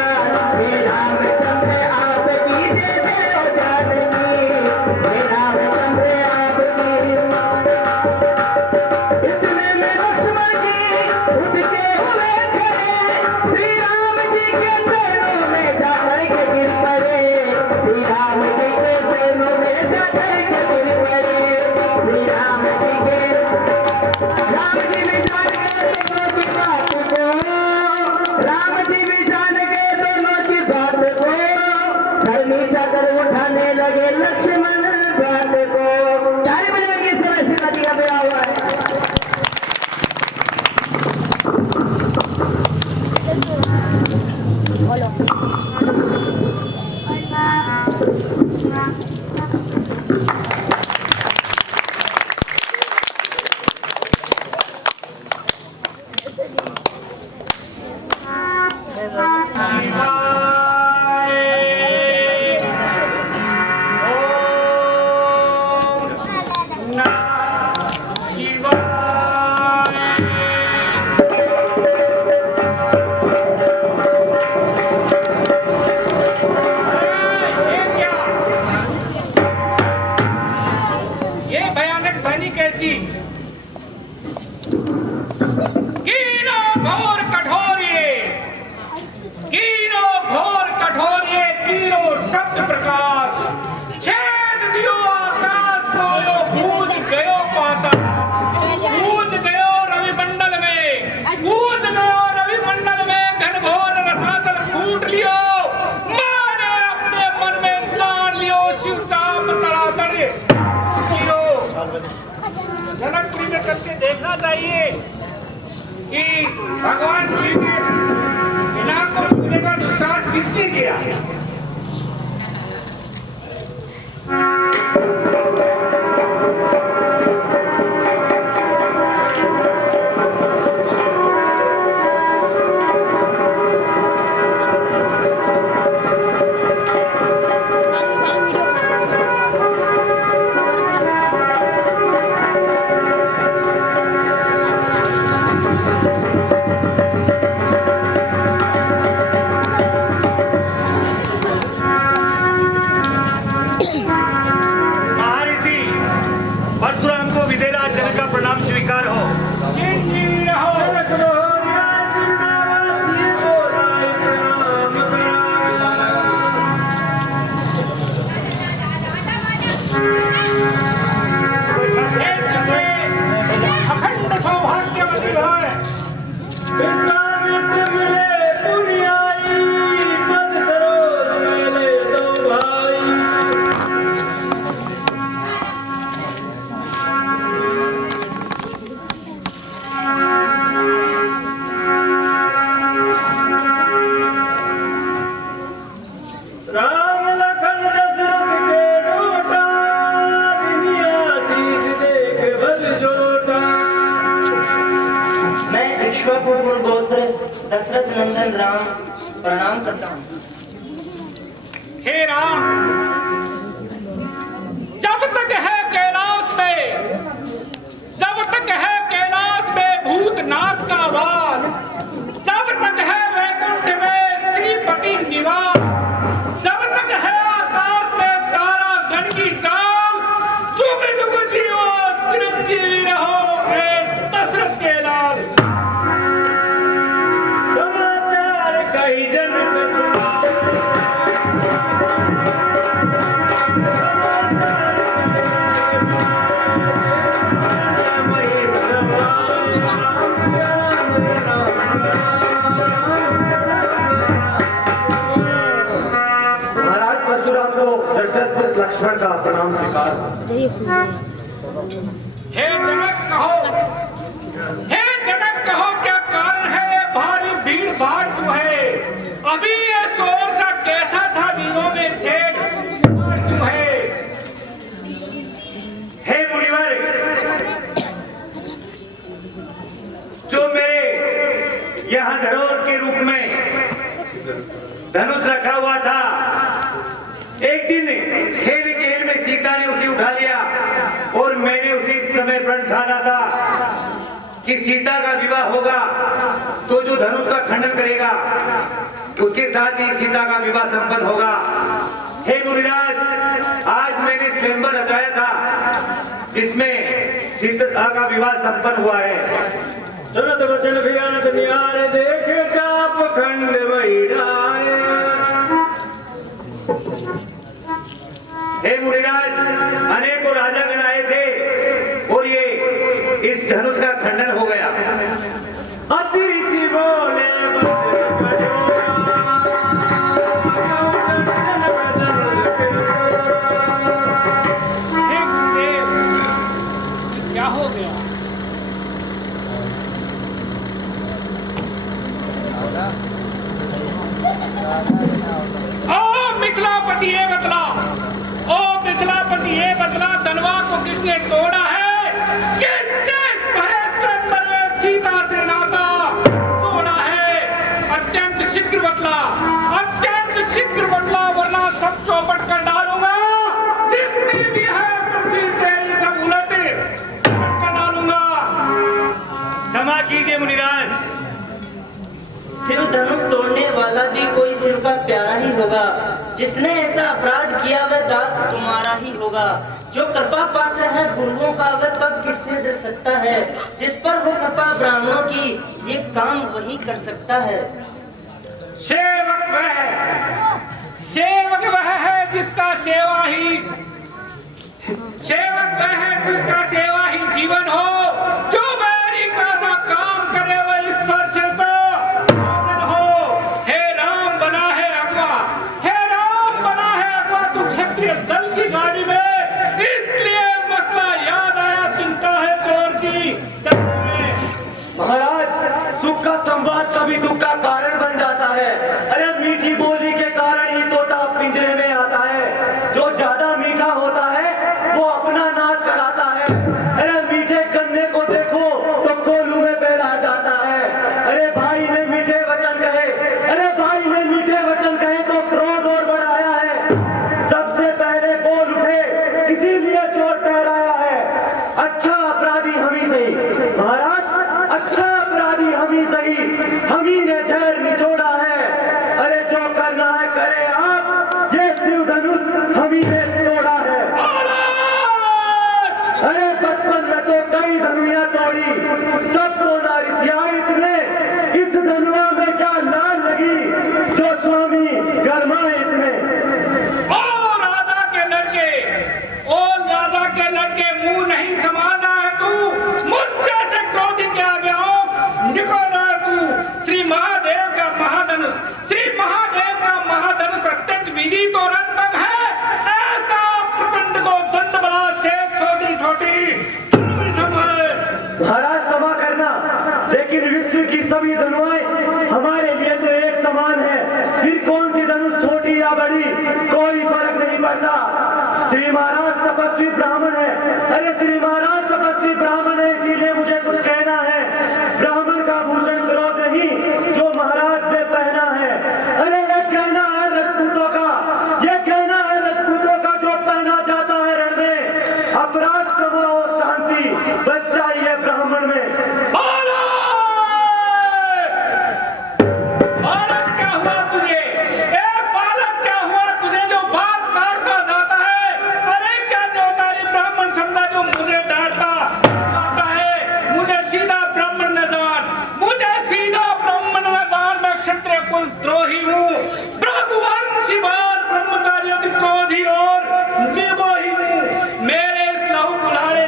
हे रामचंद्र आपकी जय जय हो जानकी हे रामचंद्र आपकी इतने में लक्ष्मण जी उठ के हुए खड़े श्री राम जी के चरणों में जाकर के गिर पड़े श्री राम जी के चरणों में जाकर के गिर पड़े श्री राम जी भी जान गए दोनों की बात को राम जी भी जान गए दोनों की बात को सर नीचा कर उठाने लगे लक्ष्मण बात को ताली बजाएंगे इस समय सीता जी का ब्याह हुआ है ये भयानक ध्वनि कैसी कीनो घोर कठोर ये तीनों शब्द प्रकाश छेद दियो आकाश को कूद गयो पाता कूद गयो रविमंडल में घनघोर रसातल फूट लियो माने अपने मन में जान लियो शिव साप तड़ातड़ जनकपुरी में करके देखना चाहिए कि भगवान शिव ने इनाम को पूरे का दुस्साहस किसने किया दशरथ नंदन राम प्रणाम करता हूँ। हे राम, जब तक है कैलाश में भूतनाथ का वास, जब तक है वैकुंठ में श्रीपति निवास, जब तक है आकाश में तारा गण की चाल, जुग जुग जियो चिरंजीवी रहो हे दशरथ के लाल। प्रकार। हे जनक कहो क्या कारण है ये भारी भीड़ भाड़ क्यों है? अभी ये शोर सा कैसा था दिनों में छेड़ क्यों है? हे मुनिवर, जो मेरे यहाँ धरोहर के रूप में धनुष रखा हुआ था, एक दिन खेल खेल में सीता ने उसे उठा लिया और मैंने उसी समय प्रण ठाना था कि सीता का विवाह होगा तो जो धनुष का खंडन करेगा उसके साथ ही सीता का विवाह संपन्न होगा। हे मुनिराज, आज मैंने स्वयंवर रचाया था जिसमें सीता का विवाह संपन्न हुआ है। सुनत वचन भियानत निहारे, देखे चाप खंड वैराय। हे मुनिराज, अनेकों राजागण आए थे और ये इस धनुष का खंडन हो गया। अतिरिचि बोले क्या हो गया? ओ मिथिलापति ये बतला, ओ मिथिलापति ये बतला, धनवा को किसने तोड़ा है? किसने भरे स्वयंवर में सीता से नाता जोड़ा है? अत्यंत शीघ्र बतला, अत्यंत शीघ्र बतला, वरना सब चौपट कर डालूंगा। जितनी भी है पृथ्वी तेरी सब उलट कर डालूंगा। क्षमा कीजिए मुनिराज। शिव धनुष तोड़ने वाला भी कोई शिव का प्यारा ही होगा। जिसने ऐसा अपराध किया वह दास तुम्हारा ही होगा। जो कृपा पात्र है गुरुओं का वह कब किससे डर सकता है? जिस पर हो कृपा ब्राह्मणों की ये काम वही कर सकता है। सेवक वह है जिसका सेवा ही जीवन हो। जो मेरी का सा काम करे वह ईश्वर से हो। हे राम बना है अगवा, हे राम बना है अगवा तू क्षत्रिय दल की गाड़ी में, इसलिए मसला याद आया चिंता है चोर की। महाराज, सुख का संवाद कभी दुख का कारण बन जाता है। अरे मीठी बोली के कारण ही तोता पिंजरे में आता है। जो ज्यादा मीठा होता है वो अपना नाच कराता है। अरे मीठे गन्ने को देखो तो कोलू में बैला जाता है। अरे भाई ने मीठे वचन कहे, अरे भाई ने मीठे वचन कहे तो क्रोध और बढ़ाया है। सबसे पहले बोल उठे इसीलिए चोर ठहराया है। अच्छा अपराधी हम ही सही महाराज, अच्छा अपराधी हम ही सही, हम ही ने जहर निचोड़ा है। अरे जो करना है करे आप, ये शिव धनुष हम ही ने तोड़ा है। अरे बचपन में तो कई धनुया तोड़ी, तब तो ना रिसिया इतने। इस धनुआ में क्या लाल लगी जो स्वामी गरमाए इतने। ओ राजा के लड़के मुंह नहीं समाना है तू। मुझसे से क्रोधी के आगे आओ, निकल रहा है तू। श्री महादेव का महाधनुष अत्यंत विदित और अनुपम है। ऐसा प्रचंड को दंड बड़ा शेष छोटी छोटी महाराज क्षमा करना, लेकिन विश्व की सभी धनुआएं हमारे लिए तो एक समान है। फिर कौन सी धनुष छोटी या बड़ी कोई फर्क नहीं पड़ता। श्री महाराज तपस्वी ब्राह्मण है। अरे श्री महाराज तपस्वी ब्राह्मण है, इसीलिए मुझे कुछ कहना है। ब्राह्मण का भूषण क्रोध नहीं जो महाराज ने पहना है। अरे ये कहना है राजपूतों का, ये कहना है राजपूतों का जो पहना जाता है रण में। अपराध क्षमा और शांति बच जाइए ब्राह्मण में। बालक क्या हुआ तुझे? ए बालक क्या हुआ तुझे जो बात काटता जाता है? अरे क्या जो तारी ब्राह्मण समझा जो मुझे डांटता जाता है? मुझे सीधा ब्राह्मण न जान, मैं क्षत्रिय कुल द्रोही हूँ। भगवान शिवार ब्रह्मचारी अति क्रोधी और निर्मोही हूँ। मेरे इस लहू कुल्हाड़े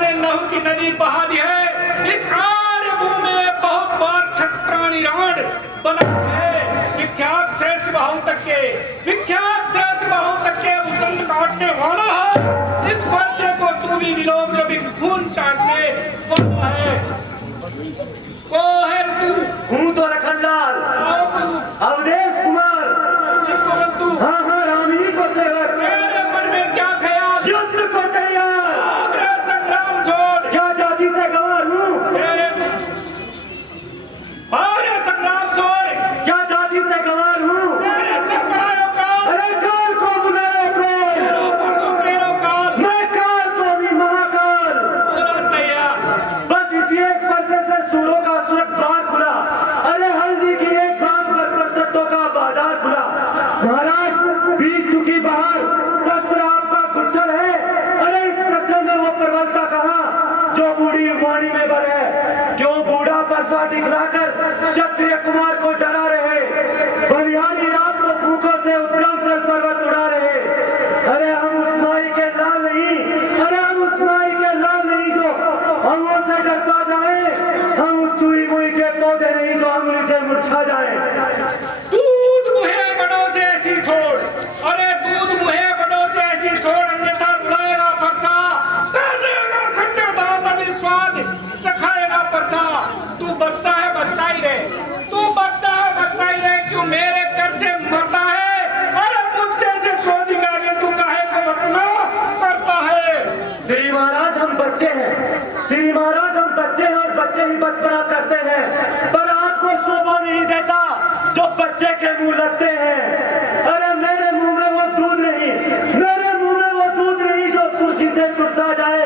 ने लहू की नदी बहा दी है। इस आर्य भूमि में बहुत बार क्षत्राणी राण बना है। विख्यात शेष बाहु तक के उस चाटने वाला है, इस वर्षे को तू भी विलोम जो भी खून चाटने वाला है। वो है तू। हूँ तो लखनलाल अवधेश कुमार। हाँ हाँ रामी को सेवक। मेरे मन में क्या ख्याल? युद्ध को तैयार। आगरा संग्राम छोड़। क्या जाति से गंवार हूँ? आगरा संग्राम छोड़। क्या जाति से गंवार हूँ? तेरे से करायो काल। अरे काल को बुलायो काल। तेरो परसों तेरो काल। मैं काल को भी महाकाल। बोला तैयार। बस इसी एक परसे से सूरों का सुरख द्वार खुला। अरे हल्दी की एक बात पर परसटों का बाजार खुला। महाराज बीत चुकी बहार, शस्त्र आपका गुट्ठर है। अरे इस प्रश्न में वो प्रबलता कहाँ जो बूढ़ी वाणी में भरे? क्यों बूढ़ा परसा दिखलाकर क्षत्रिय कुमार को डरा रहे? बलिहारी रात को फूकों से उद्गमचल पर्वत उड़ा रहे। अरे हम उस माई के लाल नहीं, अरे हम उस माई के लाल नहीं जो अंगों से डरता जाए। हम उस चुई मुई के पौधे नहीं जो अंगुली से मुरझा जाए। दूध मुहे बड़ों से ऐसी छोड़। अरे दूध मुहे बड़ों से ऐसी छोड़, अन्यथा रुलाएगा फरसा, कर देगा खट्टे दांत अभी स्वाद चखाएगा परसा। तू बच्चा है बच्चा ही रहे, तू बच्चा है बच्चा ही रहे। क्यों मेरे कर से मरता है? अरे मुझसे से क्रोधी करके तू काहे को बदला करता है? श्री महाराज हम बच्चे हैं, श्री महाराज हम बच्चे हैं और बच्चे ही बचपना करते हैं। पर आपको शोभा नहीं देता जो बच्चे के मुंह लगते हैं। अरे मेरे मुंह में वो दूध नहीं, मेरे मुंह में वो दूध नहीं जो तुलसी से तुरसा जाए।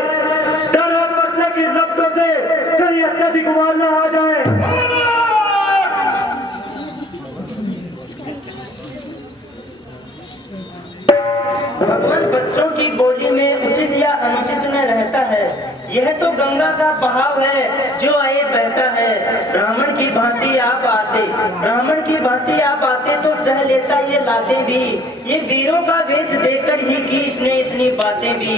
डर है परसे की लपटों से कहीं अत्यधिक उबाल न आ जाए। भगवान बच्चों की बोली में उचित या अनुचित में रहता है। यह तो गंगा का बहाव है जो आए बहता है। ब्राह्मण की भांति आप आते, ब्राह्मण की भांति आप आते तो सह लेता ये लाते भी। ये वीरों का वेश देखकर ही की इसने इतनी बातें भी।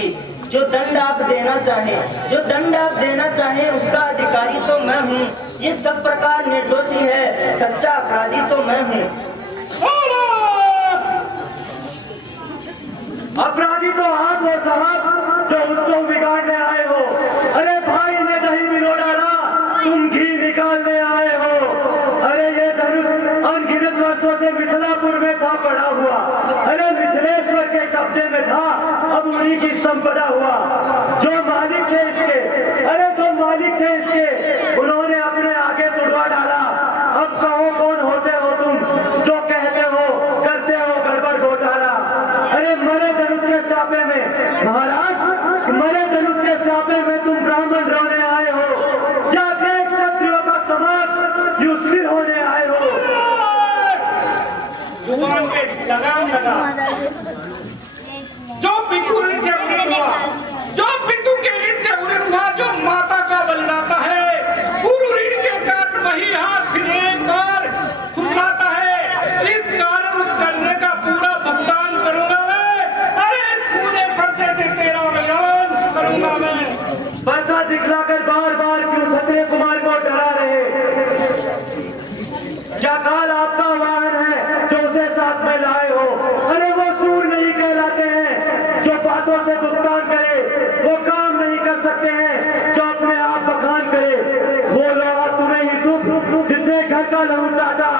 जो दंड आप देना चाहे, जो दंड आप देना चाहे उसका अधिकारी तो मैं हूँ। ये सब प्रकार निर्दोषी है, सच्चा अपराधी तो मैं हूँ। अपराधी तो आप हो साहब जो उत्सव बिगाड़ने आए हो। अरे भाई ने दही मिलो डाला, तुम घी निकालने आए हो। अरे ये धनुष अनगिनत वर्षों से मिथिलापुर में था पड़ा हुआ। अरे मिथिलेश्वर के कब्जे में था, अब उन्हीं की संपदा हुआ। जो मालिक थे इसके, अरे जो मालिक थे इसके, उन्होंने अपने आगे तुड़वा डाला। अब कहो कौन होते हो तुम जो कहते हो करते हो गड़बड़ घोटाला? अरे मरे धनुष के सापे में महाराज, मरे धनुष के सापे में तुम ब्राह्मण रोने आए हो या देख क्षत्रियों का समाज यू सिर होने आए हो? जुबान पे लगाम लगा। जो पितू ऋण से उड़न हुआ, जो पितू के ऋण से उड़न हुआ, जो माता का बलिदाता है, गुरु ऋण के कारण वही हाथ फिर एक बार खुलता है। इस कारण उस करने का पूरा भुगतान करूंगा मैं। अरे इस पूरे फरसे से तेरा बलिदान करूंगा मैं। परसा दिखलाकर बार बार क्यों क्षत्रिय कुमार को डरा रहे? क्या काल आपका वाहन है जो उसे साथ में लाए हो? अरे वो सूर नहीं कहलाते हैं जो बातों से भुगतान करे, वो काम नहीं कर सकते हैं जो अपने आप बखान करे। वो लोहा तुम्हें ही सुख जिसने घर का लहू चाटा,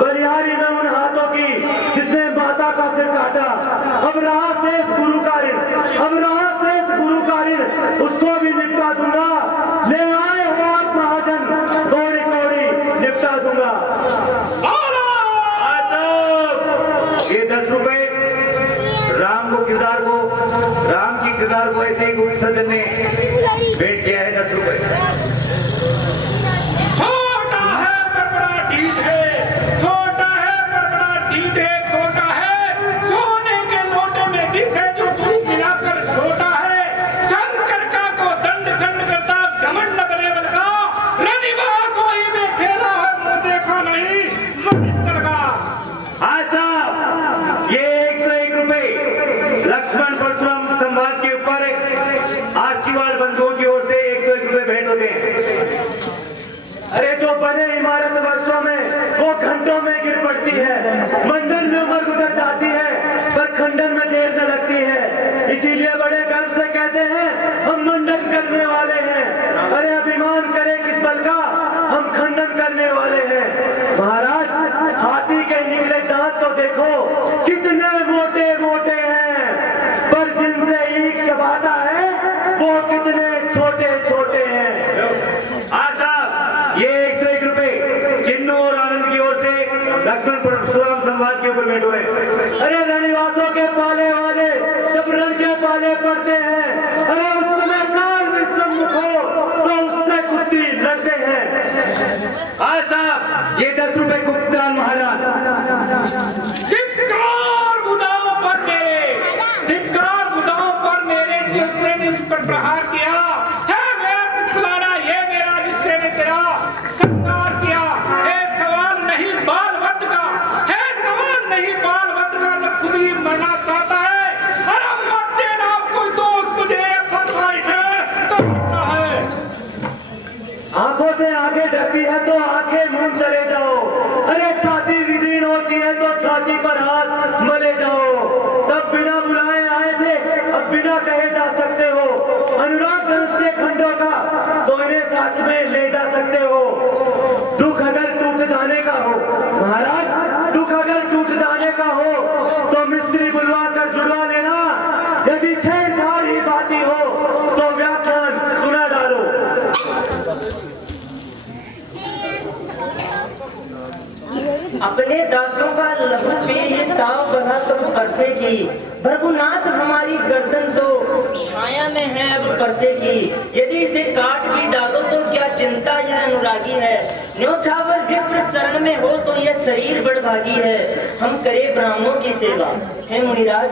बलिहारी में उन हाथों की जिसने माता का सिर काटा। अब रहा शेष गुरु का ऋण, अब रहा शेष गुरु का ऋण, उसको भी निपटा दूंगा। ले आए हो आप महाजन, कौड़ी कौड़ी निपटा दूंगा। ये 10 रुपए राम को किरदार को, राम की किरदार को ऐसे ही गुप्त सदन ने भेंट किया है। 10 रुपए छोटा है पर बड़ा ढीठ है, छोटा है पर बड़ा ढीठ है, छोटा है सोने के लोटे में विष है जो दूध मिलाकर छोटा है। शंकर का को दंड खंड करता घमंड बलेबल का, रनिवास वही में खेला है वो देखा नहीं मनिस्तर का। हाँ साहब, ये 101 रुपए लक्ष्मण परशुराम संवाद के ऊपर आशीर्वाद बंधुओं की ओर से 101 रुपए भेंट होते हैं। अरे जो बने इमारत वर्षों में वो घंटों में गिर पड़ती है, मंडल में उम्र गुजर जाती है पर खंडन में देर न लगती है। इसीलिए बड़े गर्व से कहते हैं हम मंडन करने वाले हैं। अरे अभिमान करे किस बल का, हम खंडन करने वाले हैं। महाराज हाथी के निकले दांत तो देखो कितने मोटे मोटे हैं, पर जिनसे ईख चबाता है वो कितने छोटे छोटे हैं। आज साहब ये 101 रुपए चिन्नू और आनंद की ओर से लक्ष्मण परशुराम सम्मान के ऊपर भेंट हुए। अरे रनिवासों के पाले वाले जब रण के पाले पड़ते हैं, अरे उस समय काल में सम्मुख हो तो उससे कुश्ती लड़ते हैं। आज साहब ये 10 रुपए गुप्तदान महाराज। धिक्कार बुदाओं पर मेरे, धिक्कार बुदाओं पर मेरे जिसने ने इस पर प्रहार किया है। व्यर्थ पुराना ये मेरा जिससे ने तेरा सत्कार किया है। सवाल नहीं बाल वध का है, सवाल नहीं बाल वध का, न खुद ही मरना चाहता है। अरे मत देना कोई दोस्त मुझे फरमाइश है तो होता है। आंखों से आगे डरती है तो आंखें मूंद चले जाओ। अरे छाती विदीर्ण होती है तो छाती पर हाथ मले जाओ। तब बिना बुलाए आए थे, अब बिना कहे जा सकते हो। अनुराग धनुष के खंडों का तो इन्हें साथ में ले जा सकते हो। दुख अगर टूट जाने का हो महाराज, दुख अगर टूट जाने का हो तो मिस्त्री बुलवा कर जुड़वा लेना। यदि छेड़छाड़ ही बाती हो तो व्याख्यान सुना डालो। अपने दासों का लहू पे ये ताव बढ़ा तो परसे की, भरगुनाथ हमारी गर्दन तो छाया में है अब परसे की। यदि इसे काट भी डालो तो क्या चिंता यह अनुरागी है। न्योछावर विप्र चरण में हो तो यह शरीर बड़भागी है। हम करे ब्राह्मणों की सेवा, हे मुनिराज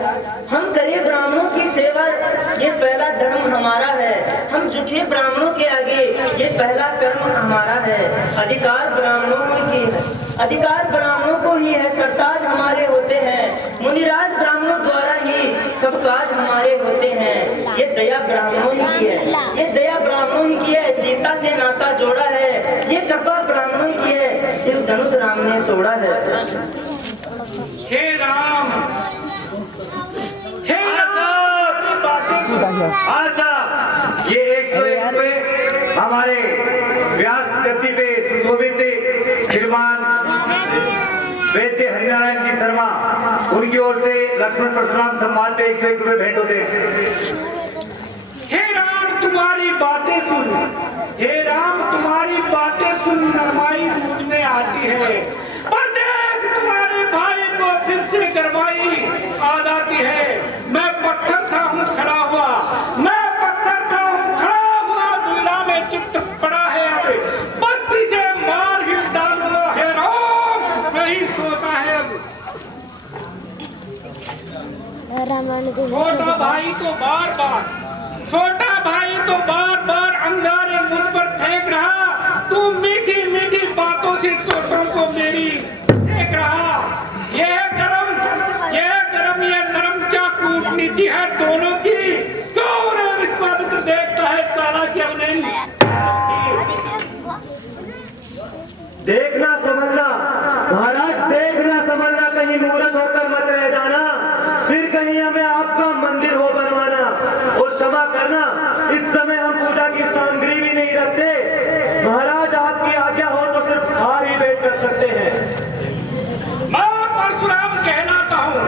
हम करे ब्राह्मणों की सेवा, ये पहला धर्म हमारा है। हम झुके ब्राह्मणों के आगे, ये पहला कर्म हमारा है। अधिकार ब्राह्मणों की है, अधिकार ब्राह्मणों को ही है, सरताज हमारे होते हैं। मुनिराज ब्राह्मणों द्वारा ही सब काज हमारे होते हैं। ये दया ब्राह्मणों ने की है, ये दया ब्राह्मणों ने की है। सीता से नाता जोड़ा है, ये कृपा ब्राह्मणों ने की है। शिव धनुष राम ने तोड़ा है। हे राम, हे आज साहब ये 101 रुपए हमारे व्यास गति पे सुशोभित श्रीमान वैद्य हरिनारायण जी शर्मा उनकी ओर से लक्ष्मण परशुराम सम्मान पे 101 रुपए भेंट होते हैं। हे राम तुम्हारी बातें सुन, हे राम तुम्हारी बातें सुन नरमाई मुझ में आती है। पर देख तुम्हारे भाई को फिर से गरमाई आ जाती है। मैं पत्थर सा हूँ खड़ा हुआ, मैं पत्थर सा हूँ खड़ा हुआ, दुनिया में चित्त पड़ा है। अब बस इसे मार ही डालना है राम, नहीं सोता है अब। छोटा भाई तो बार बार, छोटा भाई तो बार बार अंगारे मुझ पर फेंक रहा। तू मीठी मीठी बातों से चोटों को मेरी फेंक रहा। ये गरम ये नरम क्या कूटनीति है दोनों की। क्यों उन्हें विश्वामित्र देखता है सारा कि हमने देखना समझना महाराज, देखना समझना, कहीं मूर्ख होकर मत रह जाना, फिर कहीं हमें आपका मंदिर हो बनवाना। और क्षमा करना, इस समय हम पूजा की सामग्री भी नहीं रखते। महाराज आपकी आज्ञा हो तो सिर्फ हार ही भेंट कर सकते हैं। मैं परशुराम कहलाता हूँ,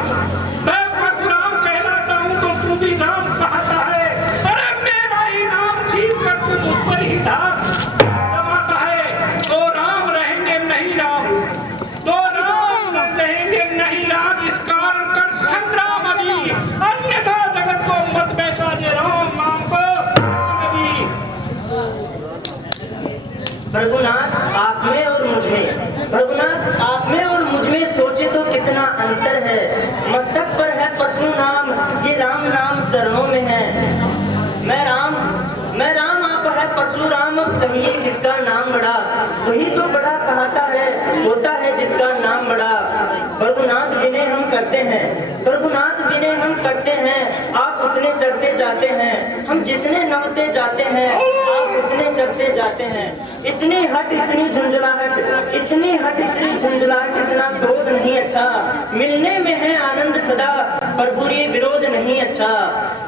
मैं परशुराम कहलाता हूँ तो तू भी नाम कहता है। अरे मेरा ही नाम छीन कर तू मुझ पर ही धार जमाता है। तो राम रहेंगे नहीं राम, तो राम रहेंगे नहीं राम, इस कारण कर संग्राम अभी, अन्यथा जगत को मत बैठा दे राम नाम को अभी। भरगुनाथ आप में और मुझ में, भरगुनाथ आप में और मुझ में सोचे तो कितना अंतर है। मस्तक पर है परशु नाम, ये राम नाम चरणों में है। मैं राम आप है परशुराम, कहिए किसका नाम बड़ा। वही तो बड़ा कहता है, होता है जिसका नाम बड़ा। भरगुनाथ विनय हम करते करते हैं। प्रभुनाथ विनय हम करते हैं, आप उतने चढ़ते जाते हैं। हम जितने नमते जाते हैं, आप उतने चढ़ते जाते हैं। इतनी हट इतनी झुंझलाहट, इतनी हट इतनी झुंझलाहट, इतना क्रोध नहीं अच्छा। मिलने में है आनंद सदा, पर बुरी विरोध नहीं अच्छा।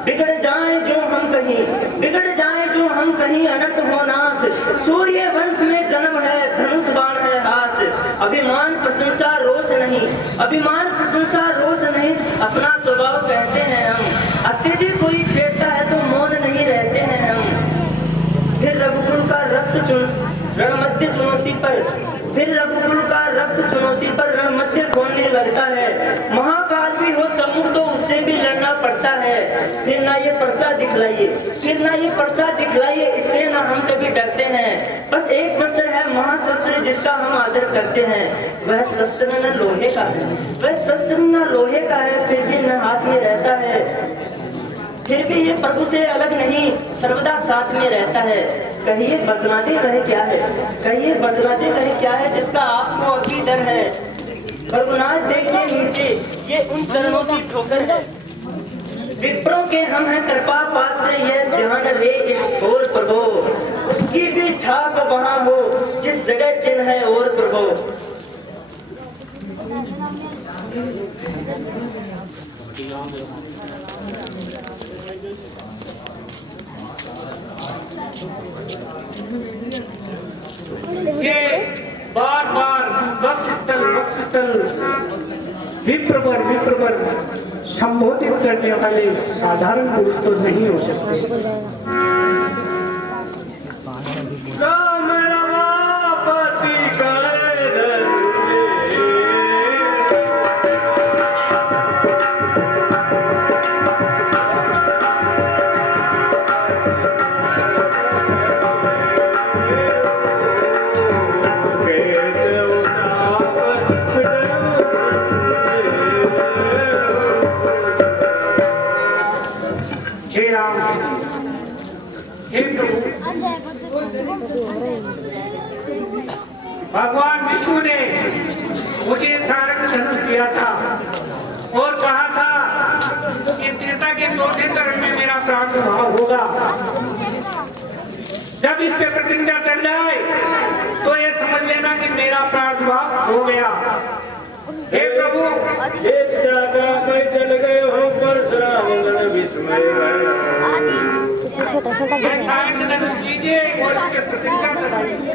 बिगड़ जाए जो हम कहीं, बिगड़ जाए जो हम कहीं, अनंत हो नाथ। सूर्य वंश में जन्म है, धनुष बाण है हाथ। अभिमान प्रशंसा रोष नहीं, अभिमान प्रशंसा रोष नहीं, अपना स्वभाव कहते हैं हम। अत्यधिक कोई छेड़ता है तो मौन नहीं रहते हैं हम। फिर रघुकुल का रक्त रणमध्य चुनौती पर, फिर रघुकुल का रक्त चुनौती पर रणमध्य खोलने लगता है। महाकाल भी हो सम्मुख तो उससे भी लड़ना पड़ता है। फिर ना ये परसा दिखलाइए, फिर ना ये परसा दिखलाइए, इससे ना हम कभी डरते हैं। बस एक शस्त्र है महाशस्त्र जिसका हम आदर करते हैं। वह शस्त्र न लोहे का है, वह शस्त्र न लोहे का है, फिर भी न हाथ में रहता है। फिर भी ये प्रभु से अलग नहीं, सर्वदा साथ में रहता है। कहिए बतलाते कहे क्या है, कहिए बतलाते कहे क्या है, जिसका आपको अभी डर है। प्रभुनाथ देखिए नीचे, ये उन चरणों की ठोकर है। विप्रों के हम हैं कृपा पात्र, ये ध्यान रे इस और प्रभु। उसकी भी छाप वहाँ हो जिस जगह चिन्ह है और प्रभु। ये बार बार बक्षस्थल विप्रवर संबोधित करने वाले साधारण पुरुष तो नहीं हो सकते। राम रमापति भगवान विष्णु ने मुझे सारंग धनुष दिया था और कहा था कि त्रेता के चौथे चरण में मेरा प्रादुर्भाव होगा। जब इस पे प्रतिज्ञा चढ़ जाए तो ये समझ लेना कि मेरा प्रादुर्भाव हो गया। हे प्रभु, एक जागा में चल गए हो परशुराम विस्मय ये सारंग धनुष लीजिए और इसके प्रतिज्ञा चढ़ाइए।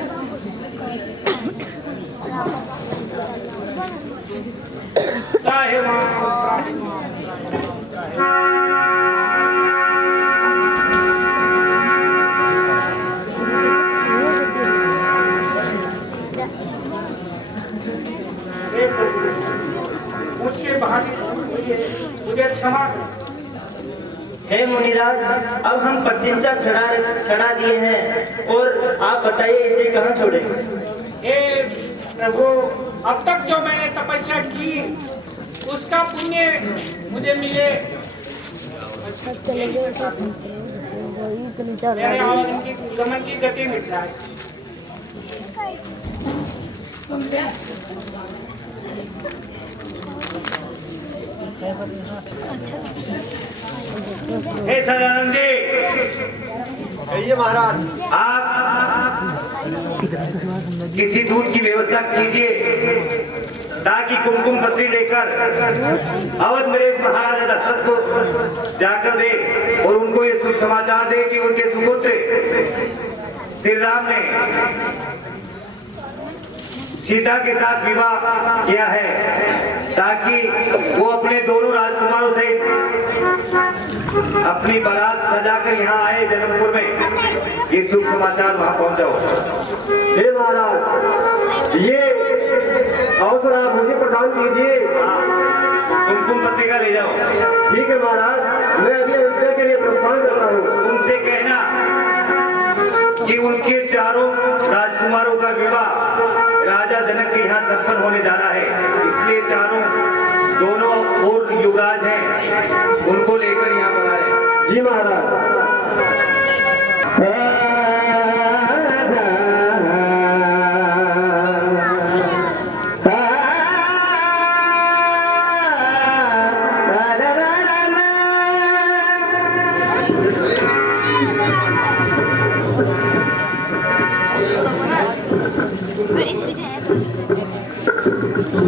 मुझसे बाहर मुझे क्षमा। हे मुनिराज, अब हम प्रतिज्ञा चढ़ा दिए हैं और आप बताइए इसे कहाँ छोड़ेंगे। हे प्रभु, अब तक जो मैंने तपस्या की उसका पुण्य मुझे मिले। मेरे आवागमन की गमन की गति मिट जाए। हे सदानंद जी, कहिए महाराज। आप किसी दूध की व्यवस्था कीजिए ताकि कुमकुम पत्री लेकर अवध नरेश महाराजा दशरथ को जाकर दे और उनको ये शुभ समाचार दे कि उनके सुपुत्र श्री राम ने सीता के साथ विवाह किया है, ताकि वो अपने दोनों राजकुमारों से अपनी बारात सजाकर यहाँ आए जनकपुर में। ये शुभ समाचार वहां पहुंचाओ। हे महाराज, ये अवसर आप मुझे प्रदान कीजिए। कुमकुम पत्रिका ले जाओ। ठीक है महाराज, मैं अभी अयोध्या के लिए प्रस्थान करता हूँ। उनसे कहना कि उनके चारों राजकुमारों का विवाह राजा जनक के यहाँ संपन्न होने जाना है, इसलिए चारों दोनों और युवराज हैं, उनको लेकर यहाँ पर आए। जी महाराज।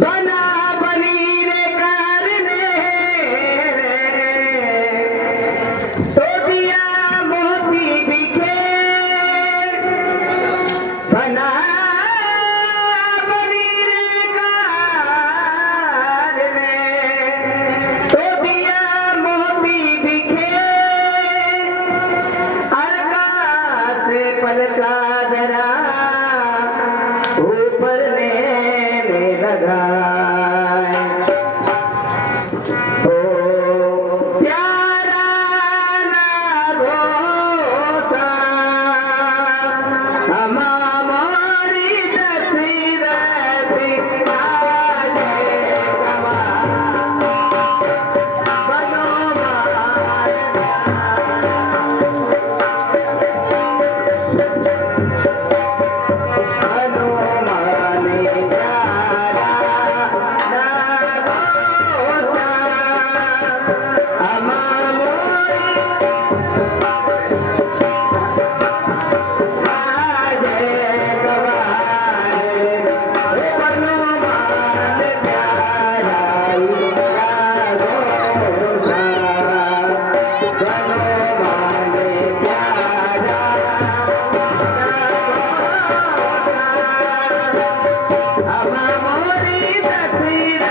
बना बनी रे करने तो दिया मोती बिखे बना बनी रे करने तो दिया मोती बिखे आकाश पलका जरा ऊपर लेने लगा ओ प्यारा लागोसा हमारी तस्वीर दिखाए गवा बनो माने प्यारा लागोसा हमारी आजे गवाए बनो माने प्यारा लागोसा बनो माने प्यारा अब हमारी तस्वीर